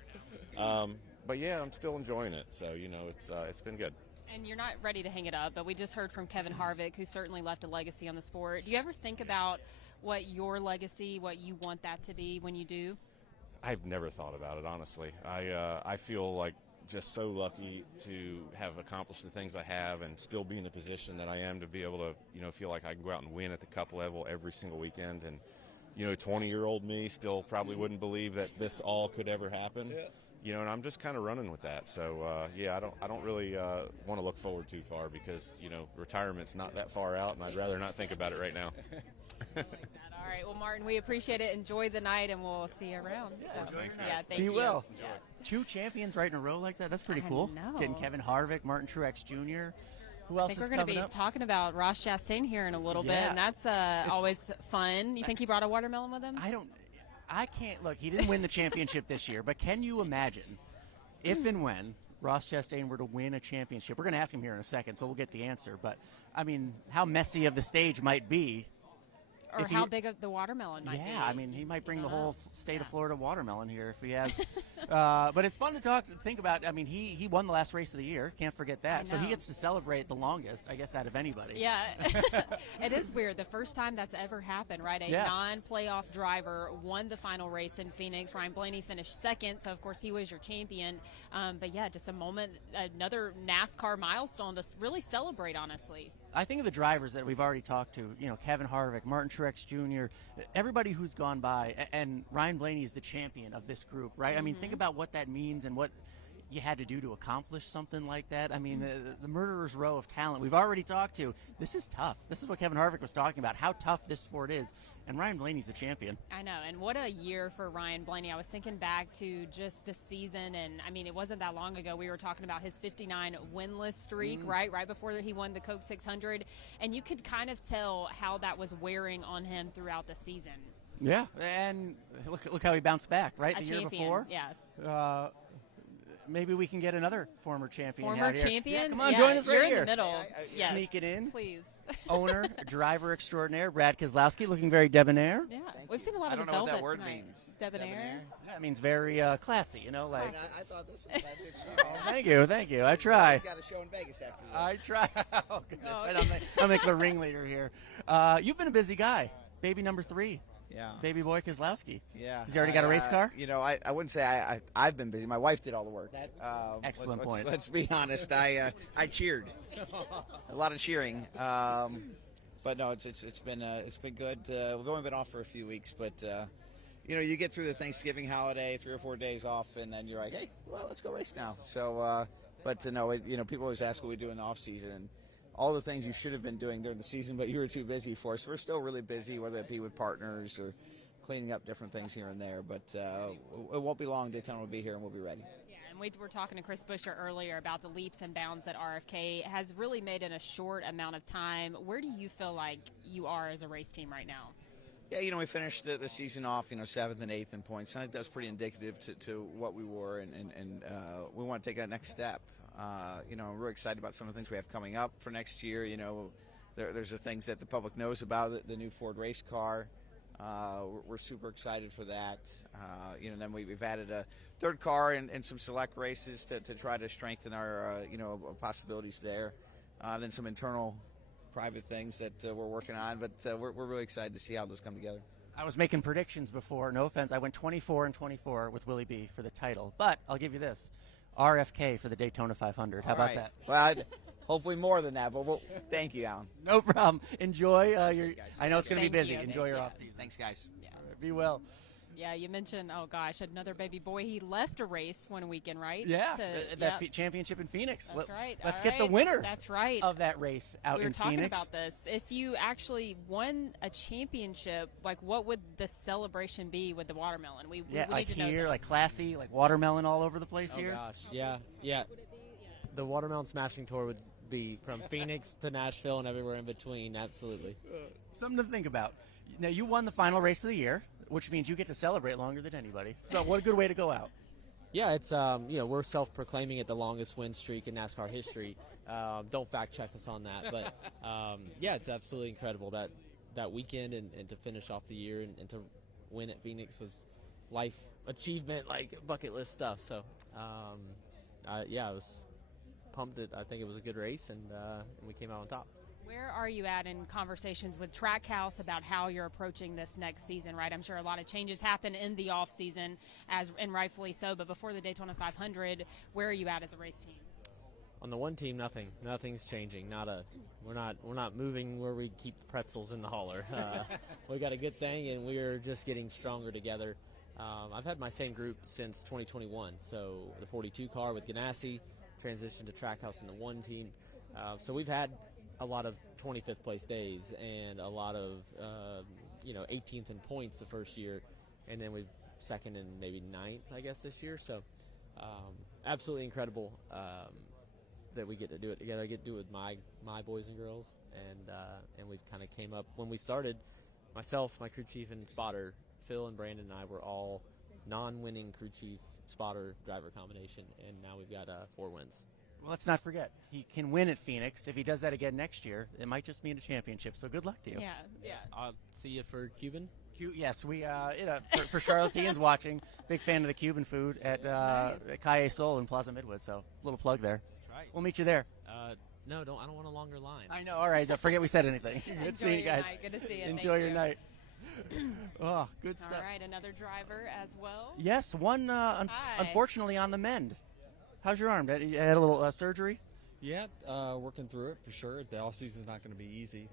But yeah, I'm still enjoying it. So it's been good. And you're not ready to hang it up, but we just heard from Kevin Harvick, who certainly left a legacy on the sport. Do you ever think about what your legacy, what you want that to be when you do? I've never thought about it, honestly. I feel like just so lucky to have accomplished the things I have and still be in the position that I am to be able to, feel like I can go out and win at the Cup level every single weekend. And, 20-year-old me still probably wouldn't believe that this all could ever happen. Yeah. And I'm just kind of running with that. So, I don't really want to look forward too far because, retirement's not that far out, and I'd rather not think about it right now. All right. Well, Martin, we appreciate it. Enjoy the night, and we'll see you around. Thanks. Yeah, thank you. You will. Yeah. 2 champions right in a row like that. That's pretty cool. I know. Getting Kevin Harvick, Martin Truex Jr. Who else is coming up? I think we're going to be talking about Ross Chastain here in a little bit, and that's always fun. You think he brought a watermelon with him? I can't. Look, he didn't win the championship this year, but can you imagine if and when Ross Chastain were to win a championship? We're going to ask him here in a second, so we'll get the answer. But, I mean, how messy of the stage might be. or how big of the watermelon might be. Yeah, I mean, he might bring the whole state of Florida watermelon here if he has. But it's fun to think about. I mean, he won the last race of the year. Can't forget that. So he gets to celebrate the longest, I guess, out of anybody. Yeah. It is weird. The first time that's ever happened, right? A non-playoff driver won the final race in Phoenix. Ryan Blaney finished second, so of course he was your champion. But yeah, just a moment, another NASCAR milestone to really celebrate, honestly. I think of the drivers that we've already talked to, Kevin Harvick, Martin Truex Jr., everybody who's gone by, and Ryan Blaney is the champion of this group, right? I mean, think about what that means and what you had to do to accomplish something like that. I mean, the murderer's row of talent we've already talked to. This is tough. This is what Kevin Harvick was talking about, how tough this sport is. And Ryan Blaney's the champion. I know, and what a year for Ryan Blaney. I was thinking back to just the season, and I mean, it wasn't that long ago we were talking about his 59 winless streak, right before he won the Coke 600, and you could kind of tell how that was wearing on him throughout the season. Yeah, and look how he bounced back, right? The year before. Yeah. Maybe we can get another former champion. Former champion? Yeah, come on, join us right here. You're in the middle. Yes. Sneak it in. Please. Owner, driver extraordinaire, Brad Keselowski, looking very debonair. Yeah. We've seen a lot of the velvet. I don't know what that word means. Debonair? Yeah, it means very classy, like. I thought this was that. Oh, thank you. I try. He's got a show in Vegas after this. I try. Oh, goodness. I'm like the ringleader here. You've been a busy guy. Baby number 3. Yeah. Baby boy Keselowski. Yeah. Has he already got a race car? I wouldn't say I've been busy. My wife did all the work. Excellent point. Let's be honest. I cheered. A lot of cheering. But no, it's been good. We've only been off for a few weeks, but you get through the Thanksgiving holiday, 3 or 4 days off, and then you're like, hey, well, let's go race now. So, people always ask what we do in the off season. And all the things you should have been doing during the season, but you were too busy for. So we're still really busy, whether it be with partners or cleaning up different things here and there. But it won't be long. Daytona will be here, and we'll be ready. Yeah, and we were talking to Chris Buescher earlier about the leaps and bounds that RFK has really made in a short amount of time. Where do you feel like you are as a race team right now? Yeah, we finished the season off, 7th and 8th in points. I think that's pretty indicative to what we were, and we want to take that next step. I'm really excited about some of the things we have coming up for next year. There's the things that the public knows about, the new Ford race car. We're super excited for that. Then we've added a third car and some select races to try to strengthen our, possibilities there. Then some internal private things that we're working on, but we're really excited to see how those come together. I was making predictions before. No offense. I went 24-24 with Willie B for the title, but I'll give you this. RFK for the Daytona 500. How about that? Well, hopefully more than that, but thank you, Alan. No problem. Enjoy I know it's going to be busy. Enjoy your off season. Thanks, guys. Yeah. Be well. Yeah, you mentioned, another baby boy. He left a race one weekend, right? Yeah, that championship in Phoenix. That's right. Let's get the winner. That's right. Of that race out in Phoenix. We were talking about this. If you actually won a championship, what would the celebration be with the watermelon? We need to know here, classy, watermelon all over the place here. Oh gosh, yeah. The watermelon smashing tour would be from Phoenix to Nashville and everywhere in between. Absolutely. Something to think about. Now, you won the final race of the year, which means you get to celebrate longer than anybody. So what a good way to go out. Yeah, it's, we're self-proclaiming it the longest win streak in NASCAR history. Don't fact-check us on that. But, it's absolutely incredible that weekend and to finish off the year and to win at Phoenix was life achievement, bucket list stuff. So, I was pumped. I think it was a good race, and we came out on top. Where are you at in conversations with Trackhouse about how you're approaching this next season, right? I'm sure a lot of changes happen in the off season, and rightfully so, but before the Daytona 500, where are you at as a race team? On the one team, nothing's changing. We're not moving where we keep the pretzels in the hauler. We got a good thing, and we're just getting stronger together. I've had my same group since 2021, so the 42 car with Ganassi transitioned to Trackhouse in the one team. So we've had a lot of 25th place days and a lot of 18th in points the first year, and then we've second and maybe 9th, I guess, this year. So absolutely incredible that we get to do it together. I get to do it with my boys and girls, and we kind of came up when we started. Myself, my crew chief, and spotter Phil and Brandon and I were all non-winning crew chief spotter driver combination, and now we've got 4 wins. Well, let's not forget, he can win at Phoenix. If he does that again next year, it might just mean a championship. So good luck to you. Yeah. I'll see you for Cuban. Yes, we for Charlotteans watching, big fan of the Cuban food at Calle Sol in Plaza Midwood. So little plug there. That's right. We'll meet you there. No, I don't want a longer line. I know. All right, don't forget we said anything. Good seeing you guys. Night. Good to see you. Enjoy your night. Oh, good stuff. All right, another driver as well. Yes, one unfortunately on the mend. How's your arm? You had a little surgery? Yeah, working through it for sure. The off season's not going to be easy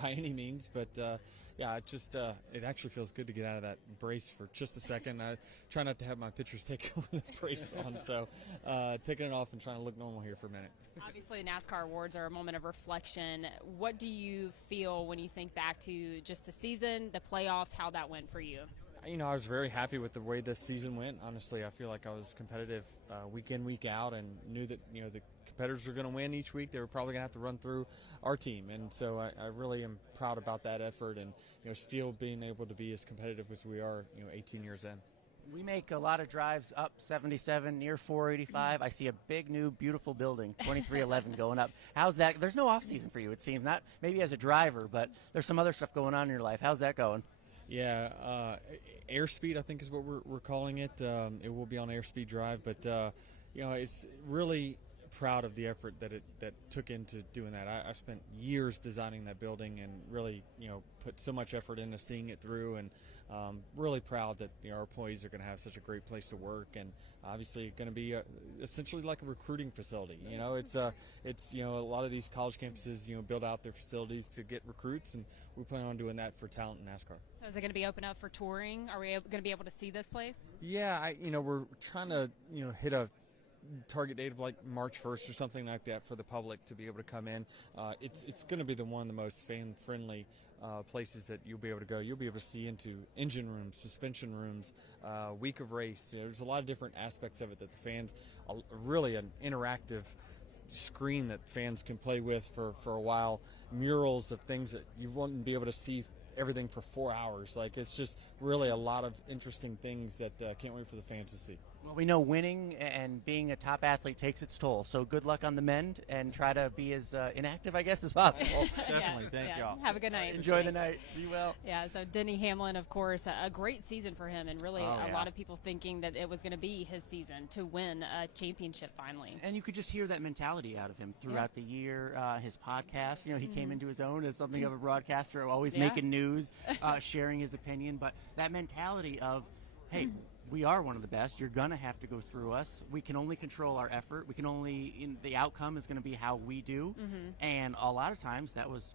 by any means, but yeah, it actually feels good to get out of that brace for just a second. I try not to have my pitchers take the brace on, so taking it off and trying to look normal here for a minute. Obviously, the NASCAR Awards are a moment of reflection. What do you feel when you think back to just the season, the playoffs, how that went for you? You know, I was very happy with the way this season went. Honestly, I feel like I was competitive week in, week out, and knew that, you know, the competitors were going to win each week. They were probably going to have to run through our team, and so I really am proud about that effort, and, you know, still being able to be as competitive as we are, you know, 18 years in. We make a lot of drives up 77 near 485. I see a big new beautiful building, 2311 going up. How's that? There's no off season for you, it seems. Not maybe as a driver, but there's some other stuff going on in your life. How's that going? Yeah, airspeed I think is what we're calling it. It will be on Airspeed Drive, but you know, it's really proud of the effort that took into doing that. I spent years designing that building and really, you know, put so much effort into seeing it through, and really proud that, you know, our employees are going to have such a great place to work, and obviously going to be essentially like a recruiting facility. You know, it's you know, a lot of these college campuses, you know, build out their facilities to get recruits, and we plan on doing that for talent in NASCAR. So is it going to be open up for touring? Are we going to be able to see this place? Yeah, you know, we're trying to, you know, hit a target date of like March 1st or something like that for the public to be able to come in. It's going to be one of the most fan-friendly places that you'll be able to go. You'll be able to see into engine rooms, suspension rooms, week of race. You know, there's a lot of different aspects of it that the fans, really an interactive screen that fans can play with for a while, murals of things that you wouldn't be able to see everything for 4 hours. Like, it's just really a lot of interesting things that can't wait for the fans to see. Well, we know winning and being a top athlete takes its toll. So good luck on the mend, and try to be as inactive, I guess, as possible. Definitely. Thank y'all. Have a good night. Enjoy the night. Be well. Yeah, so Denny Hamlin, of course, a great season for him, and really a lot of people thinking that it was going to be his season to win a championship finally. And you could just hear that mentality out of him throughout the year. His podcast, you know, he came into his own as something of a broadcaster, always making news, sharing his opinion. But that mentality of, hey, we are one of the best. You're going to have to go through us. We can only control our effort. We can only, the outcome is going to be how we do. And a lot of times that was,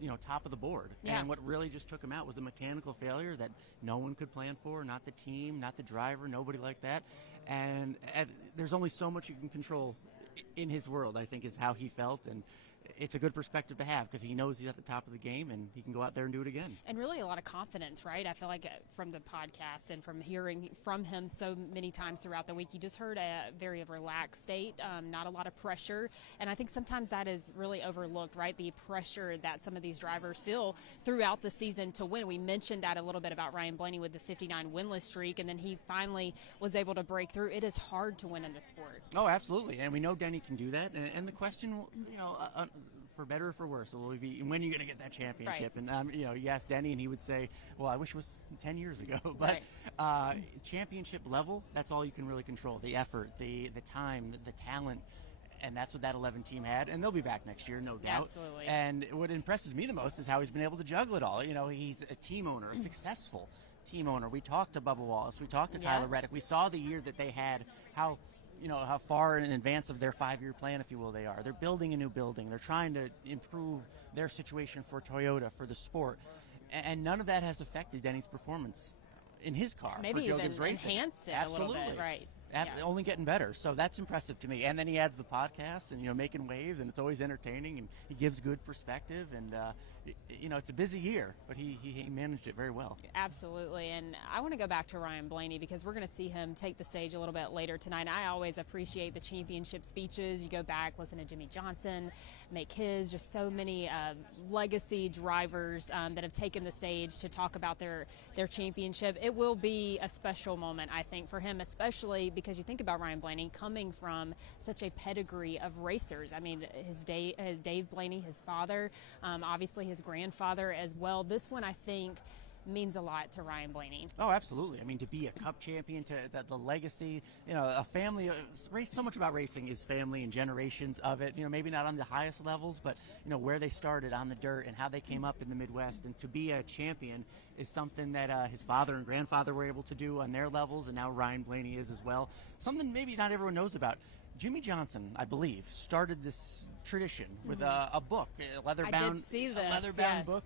you know, top of the board. Yeah. And what really just took him out was a mechanical failure that no one could plan for, not the team, not the driver, nobody like that. And there's only so much you can control in his world, I think, is how he felt. And it's a good perspective to have, because he knows he's at the top of the game and he can go out there and do it again. And really a lot of confidence, right? I feel like from the podcast and from hearing from him so many times throughout the week, you just heard a very relaxed state, not a lot of pressure. And I think sometimes that is really overlooked, right? The pressure that some of these drivers feel throughout the season to win. We mentioned that a little bit about Ryan Blaney with the 59 winless streak, and then he finally was able to break through. It is hard to win in this sport. Oh, absolutely. And we know Denny can do that. And the question, you know, for better or for worse, will be when are you going to get that championship? Right. And you know, you ask Denny, and he would say, "Well, I wish it was 10 years ago." But championship level, that's all you can really control: the effort, the time, the talent, and that's what that 11 team had. And they'll be back next year, no doubt. Absolutely. And what impresses me the most is how he's been able to juggle it all. You know, he's a team owner, a successful team owner. We talked to Bubba Wallace, we talked to Tyler Reddick. We saw the year that they had, how far in advance of their 5-year plan, if you will, they are. They're building a new building. They're trying to improve their situation for Toyota, for the sport. And none of that has affected Denny's performance in his car. Maybe for Joe even Gibbs Racing. enhanced it Absolutely. a little bit, right. Only getting better. So that's impressive to me. And then he adds the podcast and, you know, making waves, and it's always entertaining, and he gives good perspective. And it's a busy year, but he managed it very well. Absolutely. And I want to go back to Ryan Blaney because we're going to see him take the stage a little bit later tonight. I always appreciate the championship speeches. You go back, listen to Jimmy Johnson, make his, just so many legacy drivers that have taken the stage to talk about their championship. It will be a special moment, I think, for him, especially because you think about Ryan Blaney coming from such a pedigree of racers. I mean, his Dave Blaney, his father, obviously his grandfather as well. This one, I think, means a lot to Ryan Blaney. Oh, absolutely. I mean, to be a Cup champion, to the legacy, a family race. So much about racing is family and generations of it. Maybe not on the highest levels, but where they started on the dirt and how they came up in the Midwest. And to be a champion is something that his father and grandfather were able to do on their levels, and now Ryan Blaney is as well. Something maybe not everyone knows about. Jimmy Johnson, I believe, started this tradition with a book, a leather-bound book,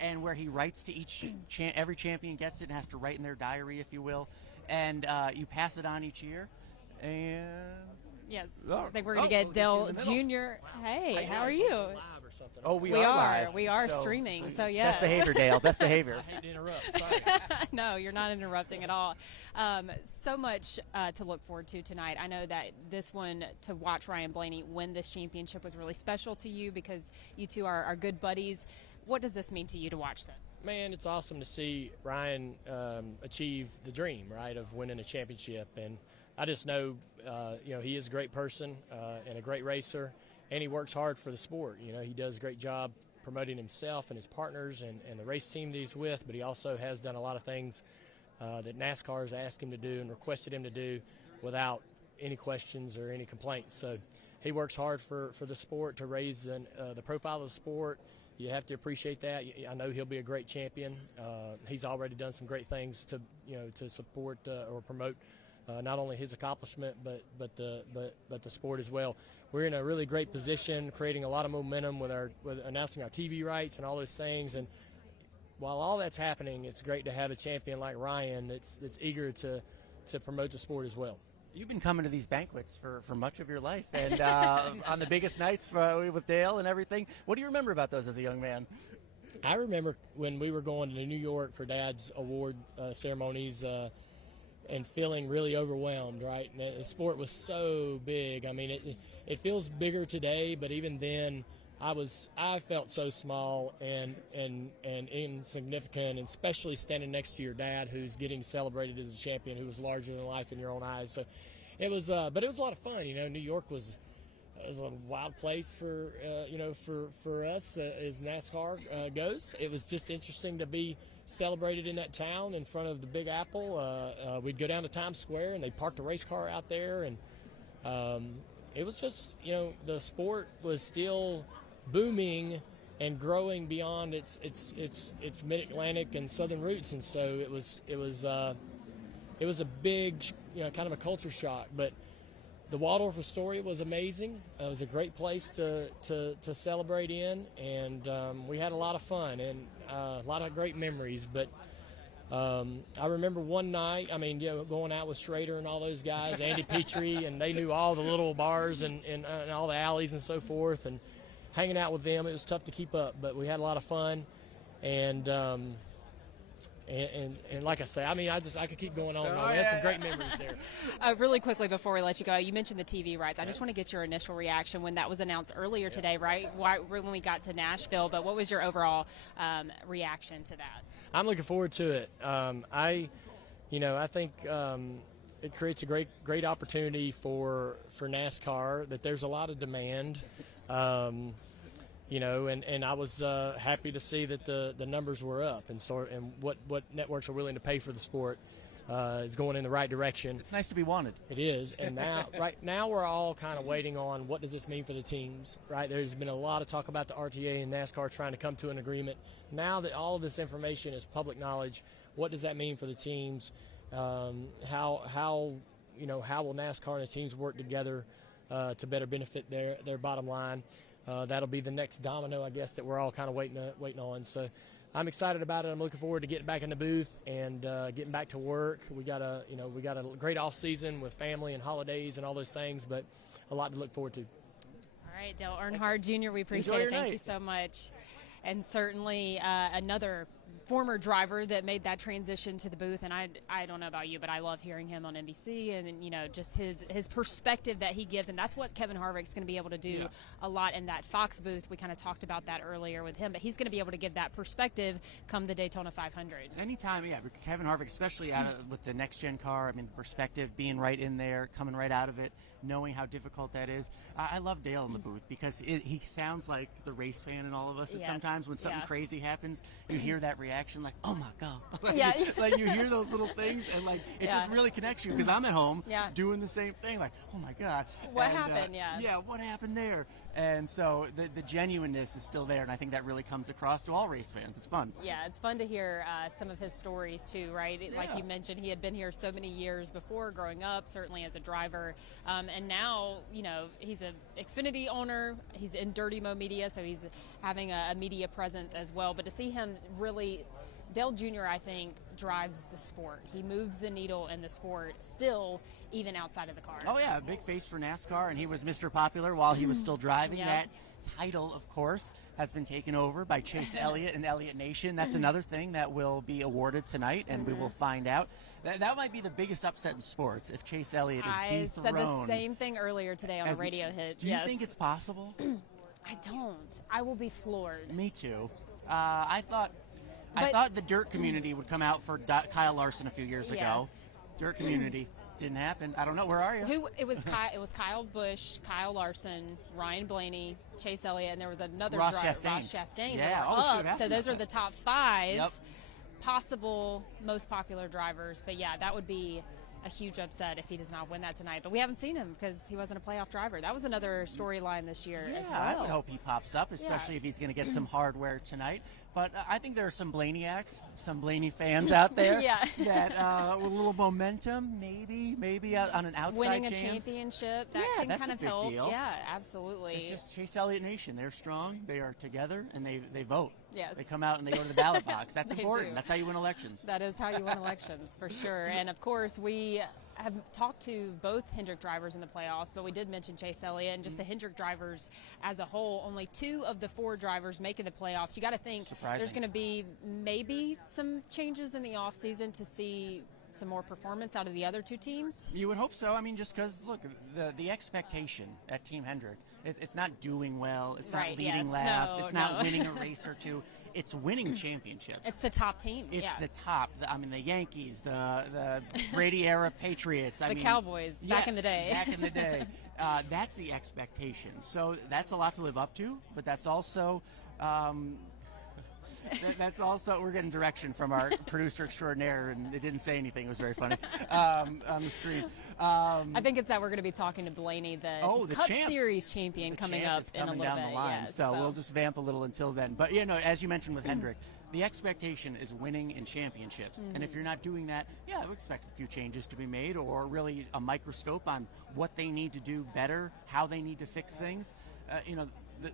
and where he writes to every champion gets it and has to write in their diary, if you will, and you pass it on each year. And yes, I think we're going to get Dale Jr. Hey, how are you? Oh, we are live. We are streaming, so yeah. Best behavior, Dale. Best behavior. I hate to interrupt. Sorry. No, you're not interrupting at all. So much to look forward to tonight. I know that this one, to watch Ryan Blaney win this championship, was really special to you because you two are good buddies. What does this mean to you to watch this? Man, it's awesome to see Ryan achieve the dream, right, of winning a championship. And I just know, he is a great person and a great racer. And he works hard for the sport. He does a great job promoting himself and his partners and the race team that he's with, but he also has done a lot of things that NASCAR has asked him to do and requested him to do without any questions or any complaints. So he works hard for the sport to raise the profile of the sport. You have to appreciate that. I know he'll be a great champion. He's already done some great things to support or promote not only his accomplishment but the sport as well. We're in a really great position, creating a lot of momentum with announcing our TV rights and all those things. And while all that's happening, it's great to have a champion like Ryan that's eager to promote the sport as well. You've been coming to these banquets for much of your life, and on the biggest nights with Dale and everything. What do you remember about those as a young man? I remember when we were going to New York for Dad's award ceremonies and feeling really overwhelmed, right? And the sport was so big. I mean, it feels bigger today, but even then, I felt so small and insignificant, and especially standing next to your dad, who's getting celebrated as a champion, who was larger than life in your own eyes. So it was, but it was a lot of fun. New York was a wild place for us as NASCAR goes. It was just interesting to be celebrated in that town in front of the Big Apple. We'd go down to Times Square, and they parked a race car out there, and it was just, the sport was still booming and growing beyond its mid-Atlantic and southern roots, and so it was a big, kind of a culture shock. But the Waldorf Astoria was amazing. It was a great place to celebrate in, and we had a lot of fun and a lot of great memories. But I remember one night, going out with Schrader and all those guys, Andy Petrie, and they knew all the little bars and all the alleys and so forth, and hanging out with them. It was tough to keep up, but we had a lot of fun, and like I say, I could keep going on. We had some great memories there. Really quickly before we let you go, you mentioned the TV rights. I just want to get your initial reaction when that was announced earlier today, right? When we got to Nashville, but what was your overall reaction to that? I'm looking forward to it. I think it creates a great opportunity for NASCAR. That there's a lot of demand. And I was happy to see that the numbers were up, and what networks are willing to pay for the sport is going in the right direction. It's nice to be wanted. It is, and now we're all kind of waiting on what does this mean for the teams, right? There's been a lot of talk about the RTA and NASCAR trying to come to an agreement. Now that all of this information is public knowledge, what does that mean for the teams? How will NASCAR and the teams work together to better benefit their bottom line? That'll be the next domino, I guess, that we're all kind of waiting on. So I'm excited about it. I'm looking forward to getting back in the booth and getting back to work. We got a great off season with family and holidays and all those things, but a lot to look forward to. All right, Dale Earnhardt Jr., we appreciate it. Thank you so much. and certainly another former driver that made that transition to the booth. And I don't know about you, but I love hearing him on NBC and, you know, just his perspective that he gives. And that's what Kevin Harvick's going to be able to do a lot in that Fox booth. We kind of talked about that earlier with him, but he's going to be able to give that perspective come the Daytona 500. Anytime, Kevin Harvick, especially with the next-gen car, I mean, perspective, being right in there, coming right out of it, knowing how difficult that is. I love Dale in the booth because he sounds like the race fan in all of us. And sometimes when something crazy happens, you hear that reaction like, oh, my God. Like you hear those little things, and, like, it just really connects you because I'm at home doing the same thing, like, oh, my God. What happened, Yeah, what happened there? And so the genuineness is still there, and I think that really comes across to all race fans. It's fun. Yeah, it's fun to hear some of his stories, too, right? Like you mentioned, he had been here so many years before growing up, certainly as a driver. And now, you know, he's an Xfinity owner. He's in Dirty Mo Media, so he's having a media presence as well. But to see him really, Dale Jr., I think, drives the sport. He moves the needle in the sport still, even outside of the car. Oh, yeah, a big face for NASCAR, and he was Mr. Popular while he was still driving. That title, of course, has been taken over by Chase Elliott and Elliott Nation. That's another thing that will be awarded tonight, and we will find out. That might be the biggest upset in sports if Chase Elliott is dethroned. I said the same thing earlier today on a radio hit. Do you think it's possible? I don't. I will be floored. Me too. I thought the dirt community would come out for Kyle Larson a few years ago. Dirt community. Didn't happen. I don't know. Where are you? It was Kyle Busch, Kyle Larson, Ryan Blaney, Chase Elliott, and there was another Ross driver, Chastain. Ross Chastain. Yeah. So those are the top 5 possible most popular drivers. But yeah, that would be a huge upset if he does not win that tonight. But we haven't seen him because he wasn't a playoff driver. That was another story-line this year as well. I would hope he pops up, especially if he's going to get some hardware tonight. But I think there are some Blaneyacks, some Blaney fans out there that with a little momentum, maybe on an outside winning a chance. championship, that can that's kind a of big help. deal. Yeah, absolutely. It's just Chase Elliott Nation. They're strong. They are together, and they vote. Yes. They come out and they go to the ballot box. That's They important. do. That's how you win elections. That is how you win elections, for sure. And, of course, we have talked to both Hendrick drivers in the playoffs, but we did mention Chase Elliott and just the Hendrick drivers as a whole. Only 2 of the 4 drivers making the playoffs. You got to think there's going to be maybe some changes in the offseason to see some more performance out of the other 2 teams? You would hope so. I mean, just because, look, the expectation at Team Hendrick, it's not doing well. It's not leading laps. It's not winning a race or 2. It's winning championships. It's the top team. It's the top. I mean, the Yankees, the Brady-era Patriots. The Cowboys, back in the day. Back in the day. That's the expectation. So that's a lot to live up to, but that's also... we're getting direction from our producer extraordinaire, and it didn't say anything. It was very funny on the screen. I think it's that we're going to be talking to Blaney, the Cup champ. Series champion, coming up in a little down bit. The line. Yeah, so we'll just vamp a little until then. But, as you mentioned with Hendrick, the expectation is winning in championships. And if you're not doing that, we expect a few changes to be made, or really a microscope on what they need to do better, how they need to fix things.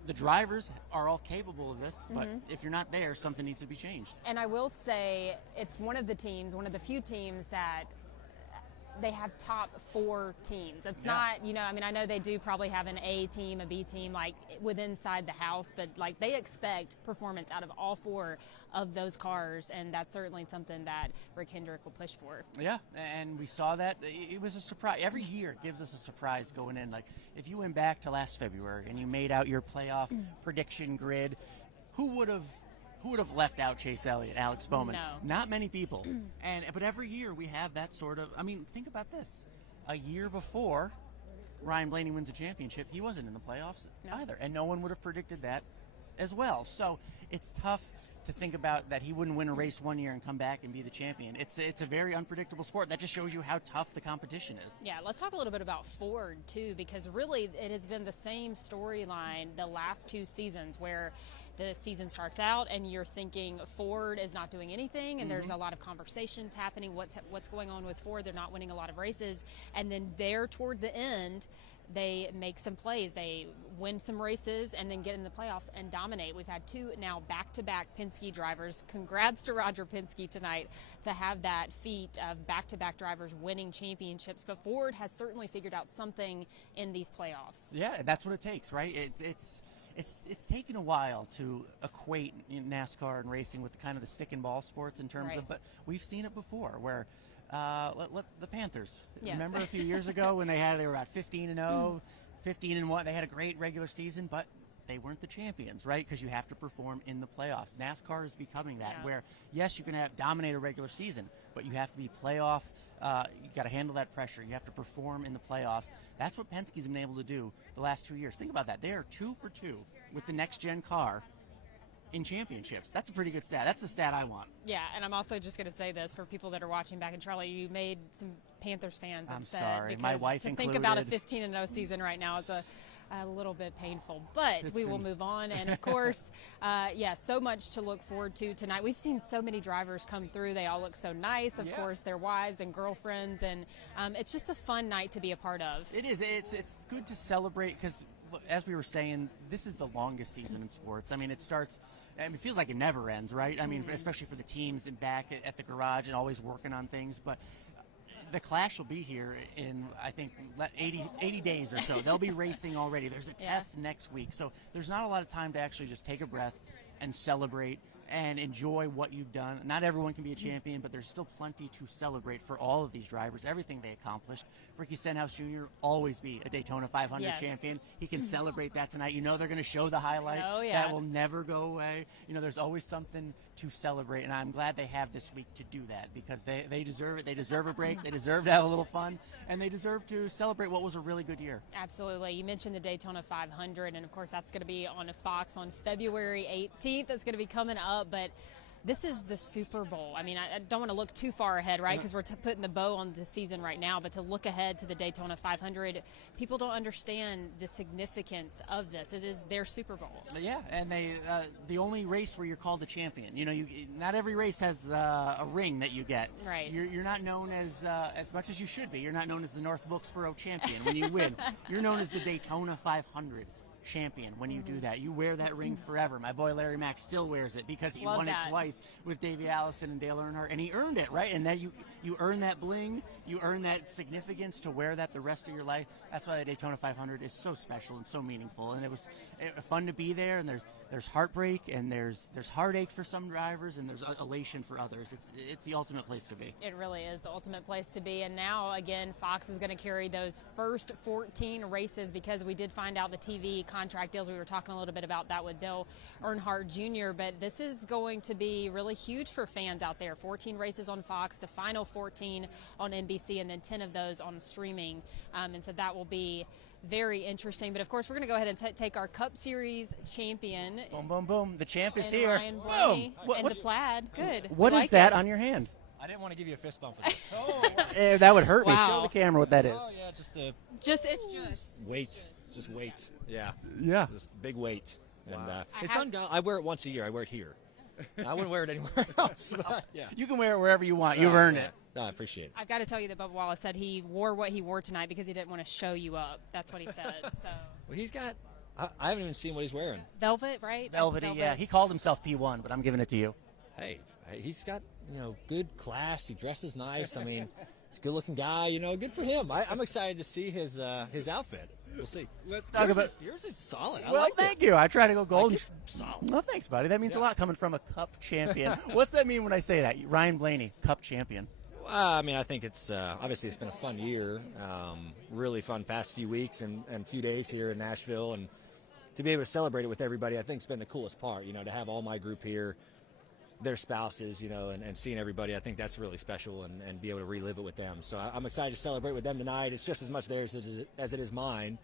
The drivers are all capable of this, but if you're not there, something needs to be changed. And I will say it's one of the few teams that they have top 4 teams. It's not, I know they do probably have an A team, a B team, like inside the house, but like they expect performance out of all 4 of those cars, and that's certainly something that Rick Hendrick will push for. Yeah, and we saw that. It was a surprise. Every year it gives us a surprise going in. Like if you went back to last February and you made out your playoff prediction grid, who would have left out Chase Elliott, Alex Bowman? No. Not many people. But every year we have that sort of, think about this. A year before Ryan Blaney wins a championship, he wasn't in the playoffs either, and no one would have predicted that as well. So it's tough to think about that he wouldn't win a race one year and come back and be the champion. It's a very unpredictable sport. That just shows you how tough the competition is. Yeah, let's talk a little bit about Ford, too, because really it has been the same storyline the last 2 seasons, where the season starts out and you're thinking Ford is not doing anything, and there's a lot of conversations happening. What's going on with Ford? They're not winning a lot of races. And then there toward the end, they make some plays. They win some races and then get in the playoffs and dominate. We've had 2 now back-to-back Penske drivers. Congrats to Roger Penske tonight to have that feat of back-to-back drivers winning championships. But Ford has certainly figured out something in these playoffs. Yeah, that's what it takes, right? It's it's taken a while to equate NASCAR and racing with kind of the stick and ball sports in terms of, but we've seen it before where the Panthers. Yes. Remember a few years ago when they were about 15-0, 15-1. They had a great regular season, but they weren't the champions, right? Because you have to perform in the playoffs. NASCAR is becoming that, where yes, you can dominate a regular season, but you have to be playoff. You got to handle that pressure. You have to perform in the playoffs. That's what Penske's been able to do the last 2 years. Think about that. They are 2 for 2 with the next gen car in championships. That's a pretty good stat. That's the stat I want. Yeah, and I'm also just going to say this for people that are watching back in Charlotte. You made some Panthers fans upset. I'm sorry. Because My wife to included. think about a 15-0 season right now is a little bit painful, but we will move on. And of course, so much to look forward to tonight. We've seen so many drivers come through. They all look so nice. Of course, their wives and girlfriends, and it's just a fun night to be a part of. It is. It's good to celebrate because, as we were saying, this is the longest season in sports. I mean, it starts. I mean, it feels like it never ends, right? I mean, especially for the teams and back at the garage and always working on things, but. The Clash will be here in, I think, 80 days or so. They'll be racing already. There's a test next week. So there's not a lot of time to actually just take a breath and celebrate and enjoy what you've done. Not everyone can be a champion, but there's still plenty to celebrate for all of these drivers, everything they accomplished. Ricky Stenhouse Jr. always be a Daytona 500 champion. He can celebrate that tonight. You know they're going to show the highlight. Oh, yeah. That will never go away. You know, there's always something to celebrate, and I'm glad they have this week to do that because they deserve it. They deserve a break. They deserve to have a little fun, and they deserve to celebrate what was a really good year. Absolutely. You mentioned the Daytona 500, and of course that's going to be on Fox on February 18th. That's going to be coming up, but this is the Super Bowl. I mean, I don't want to look too far ahead, right? Because we're putting the bow on the season right now. But to look ahead to the Daytona 500, people don't understand the significance of this. It is their Super Bowl. Yeah, and the only race where you're called the champion. You know, not every race has a ring that you get. Right. You're not known as much as you should be. You're not known as the North Wilkesboro champion when you win. You're known as the Daytona 500 champion when you do that. You wear that ring forever. My boy Larry Mack still wears it because he won it twice with Davey Allison and Dale Earnhardt, and he earned it, right? And then you earn that bling, you earn that significance to wear that the rest of your life. That's why the Daytona 500 is so special and so meaningful. And it was fun to be there, and there's heartbreak and there's heartache for some drivers and there's elation for others. It's the ultimate place to be. It really is the ultimate place to be. And now again, Fox is going to carry those first 14 races because we did find out the TV contract deals. We were talking a little bit about that with Dale Earnhardt Jr., but this is going to be really huge for fans out there. 14 races on Fox, the final 14 on NBC, and then 10 of those on streaming. And so that will be very interesting. But of course, we're going to go ahead and take our Cup Series champion. Boom, boom, boom. The champ is and here. Ryan Blaney Boom. and the plaid. Good. What is that on your hand? I didn't want to give you a fist bump for this. That would hurt me. Wow. Show the camera what that is. Oh, yeah, just it's just weight. It's just weight. Yeah. Yeah. Just big weight. And Wow. it's I wear it once a year. I wear it here. I wouldn't wear it anywhere else. But, yeah. You can wear it wherever you want. You've earned it. No, I appreciate it. I've got to tell you that Bubba Wallace said he wore what he wore tonight because he didn't want to show you up. That's what he said. So. Well, he's got. I haven't even seen what he's wearing. Velvet, right? Velvety, Velvet. yeah. He called himself P1, but I'm giving it to you. Hey, he's got good class. He dresses nice. I mean, he's a good-looking guy. Good for him. I'm excited to see his outfit. We'll see. Let's talk about. Yours is solid. I Well, like thank you. I try to go golden. Solid. Well, thanks, buddy. That means a lot coming from a Cup champion. What's that mean when I say that? Ryan Blaney, Cup champion. I mean, I think it's obviously it's been a fun year, really fun past few weeks and few days here in Nashville, and to be able to celebrate it with everybody, I think has been the coolest part. To have all my group here, their spouses, and seeing everybody, I think that's really special, and be able to relive it with them. So I'm excited to celebrate with them tonight. It's just as much theirs as it is mine.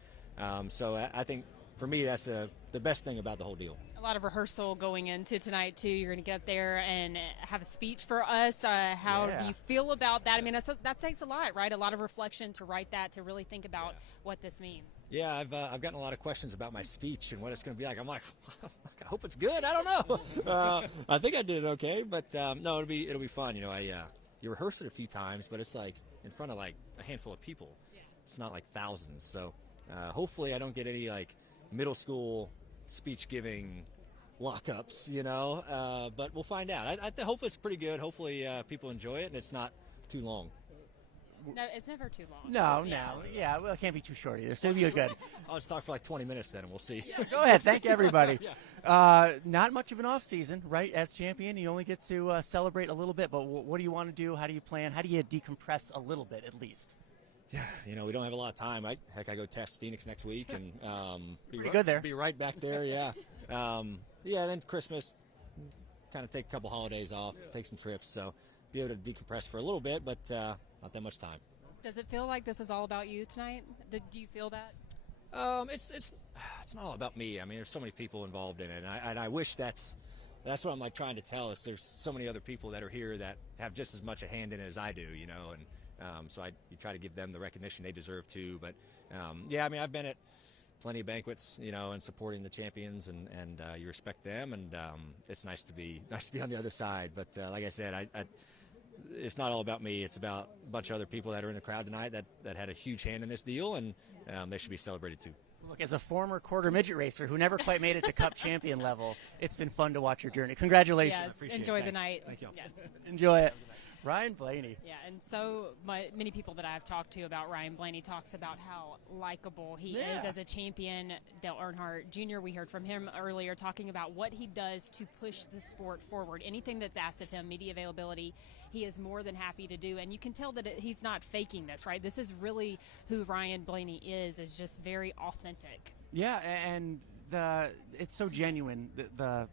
So I think for me that's the best thing about the whole deal. A lot of rehearsal going into tonight too. You're going to get up there and have a speech for us. How do you feel about that? I mean, that takes a lot, right? A lot of reflection to write that, to really think about what this means. Yeah, I've gotten a lot of questions about my speech and what it's going to be like. I'm like, I hope it's good. I don't know. I think I did it okay, but no, it'll be fun. You rehearse it a few times, but it's like in front of like a handful of people. Yeah. It's not like thousands. So hopefully I don't get any like middle school speech giving lockups, but we'll find out. I hope it's pretty good. Hopefully people enjoy it and it's not too long. No, it's never too long. No. Yeah, well, it can't be too short either. So you're good. I'll just talk for like 20 minutes then, and we'll see. Go ahead. Thank everybody. Not much of an off season, right? As champion, you only get to celebrate a little bit. But what do you want to do? How do you plan? How do you decompress a little bit, at least? Yeah, we don't have a lot of time. I go test Phoenix next week, and Pretty good there. Be right back there. Yeah. Then Christmas, kind of take a couple holidays off, take some trips. So be able to decompress for a little bit, but not that much time. Does it feel like this is all about you tonight? Do you feel that? It's not all about me. I mean, there's so many people involved in it, and I wish that's what I'm like trying to tell us. There's so many other people that are here that have just as much a hand in it as I do, and so you try to give them the recognition they deserve too. But I mean, I've been at plenty of banquets, and supporting the champions, and you respect them, and it's nice to be on the other side. But like I said, it's not all about me. It's about a bunch of other people that are in the crowd tonight that had a huge hand in this deal, and they should be celebrated too. Look, as a former quarter midget racer who never quite made it to Cup champion level, it's been fun to watch your journey. Congratulations. Yes, Appreciate enjoy it. the night. Thank you. Yeah. Enjoy it. Ryan Blaney. Yeah, and so many people that I've talked to about Ryan Blaney talks about how likable he is as a champion. Dale Earnhardt Jr., we heard from him earlier talking about what he does to push the sport forward. Anything that's asked of him, media availability, he is more than happy to do. And you can tell that he's not faking this, right? This is really who Ryan Blaney is just very authentic. Yeah, and it's so genuine. The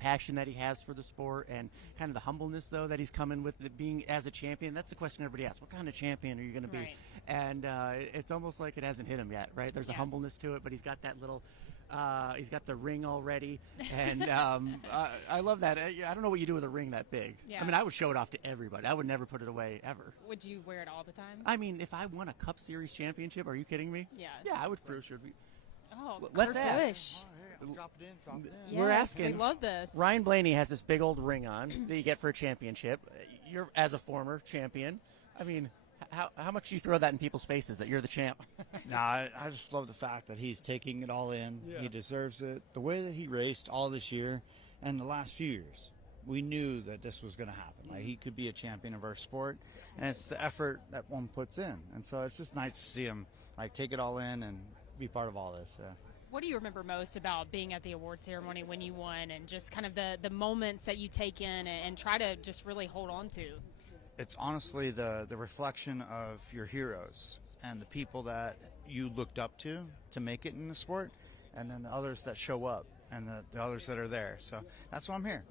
passion that he has for the sport, and kind of the humbleness, though, that he's coming with being as a champion. That's the question everybody asks. What kind of champion are you going to be? Right. And it's almost like it hasn't hit him yet, right? There's a humbleness to it, but he's got that little he's got the ring already. And I love that. I don't know what you do with a ring that big. Yeah. I mean, I would show it off to everybody. I would never put it away, ever. Would you wear it all the time? I mean, if I won a Cup Series championship, are you kidding me? Yeah. Yeah, I would for sure be. Oh, Let's Kurt ask. Busch. Drop it in. We're Yes, asking. we love this. Ryan Blaney has this big old ring on that you get for a championship. You're as a former champion. I mean, how much do you throw that in people's faces that you're the champ? I just love the fact that he's taking it all in. Yeah. He deserves it. The way that he raced all this year and the last few years, we knew that this was going to happen. Like, he could be a champion of our sport, and it's the effort that one puts in. And so it's just nice to see him take it all in and be part of all this. Yeah. What do you remember most about being at the award ceremony when you won, and just kind of the moments that you take in and try to just really hold on to? It's honestly the reflection of your heroes and the people that you looked up to make it in the sport, and then the others that show up and the others that are there. So that's why I'm here.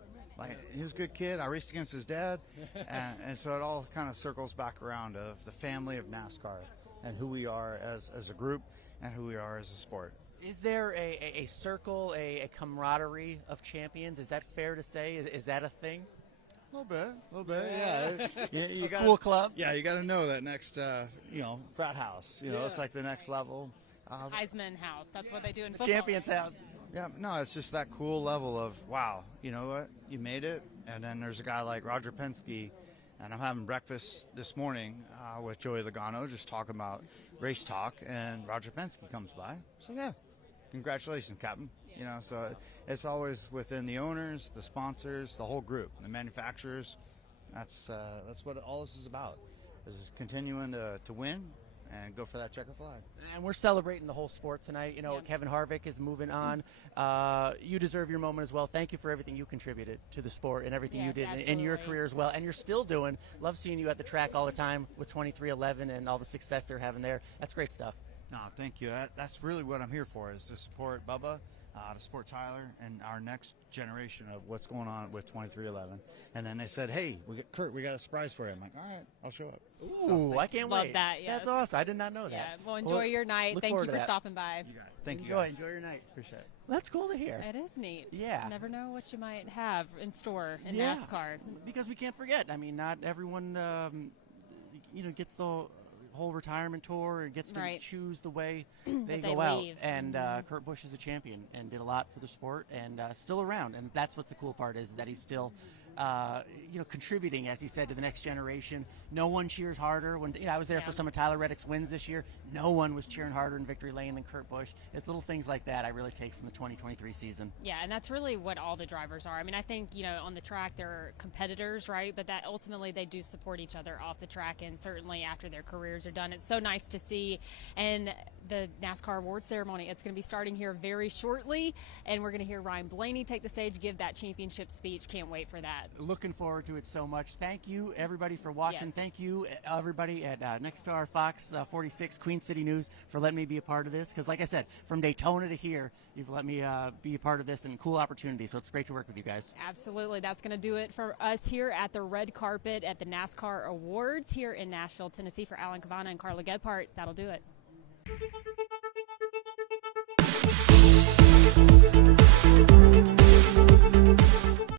He's a good kid. I raced against his dad, and so it all kind of circles back around of the family of NASCAR and who we are as a group and who we are as a sport. Is there a circle, a camaraderie of champions? Is that fair to say? Is that a thing? A little bit, yeah. You got cool club. Yeah, you got to know that next, frat house. It's like the next level. Heisman House. That's what they do in The football. Champions House. Yeah, no, it's just that cool level of, wow, you know what? You made it. And then there's a guy like Roger Penske, and I'm having breakfast this morning with Joey Logano, just talking about race talk, and Roger Penske comes by. So, yeah, congratulations, Captain. So it's always within the owners, the sponsors, the whole group, the manufacturers. That's what all this is about, is continuing to win and go for that checkered flag. And we're celebrating the whole sport tonight. Kevin Harvick is moving on. You deserve your moment as well. Thank you for everything you contributed to the sport and everything you did in your career as well. And you're still doing. Love seeing you at the track all the time with 2311 and all the success they're having there. That's great stuff. No, thank you. That's really what I'm here for, is to support Bubba, to support Tyler, and our next generation of what's going on with 2311. And then they said, hey, Kurt, we got a surprise for you. I'm like, all right, I'll show up. Ooh, I can't Love wait. that, yes. That's awesome. I did not know that. Yeah, well, enjoy your night. look Thank you forward to for that. stopping by. You got it. Thank you, Enjoy guys. your night. Appreciate it. That's cool to hear. It is neat. Yeah. You never know what you might have in store in Yeah. NASCAR. Because we can't forget. I mean, not everyone, gets the whole retirement tour and gets to Right. choose the way That they they go out. leave. And Mhm. Kurt Busch is a champion and did a lot for the sport and still around. And that's what the cool part is, that he's still contributing, as he said, to the next generation. No one cheers harder. When I was there for some of Tyler Reddick's wins this year, no one was cheering harder in victory lane than Kurt Busch. It's little things like that I really take from the 2023 season. Yeah, and that's really what all the drivers are. I mean, I think, on the track they're competitors, right? But that ultimately they do support each other off the track, and certainly after their careers are done. It's so nice to see. And the NASCAR Awards ceremony, it's going to be starting here very shortly, and we're going to hear Ryan Blaney take the stage, give that championship speech. Can't wait for that. Looking forward to it so much. Thank you, everybody, for watching. Yes. Thank you, everybody at Nexstar Fox 46 Queen City News for letting me be a part of this. Because, like I said, from Daytona to here, you've let me be a part of this, and cool opportunity. So it's great to work with you guys. Absolutely. That's going to do it for us here at the red carpet at the NASCAR Awards here in Nashville, Tennessee. For Alan Cavanna and Carla Gebhardt, that'll do it.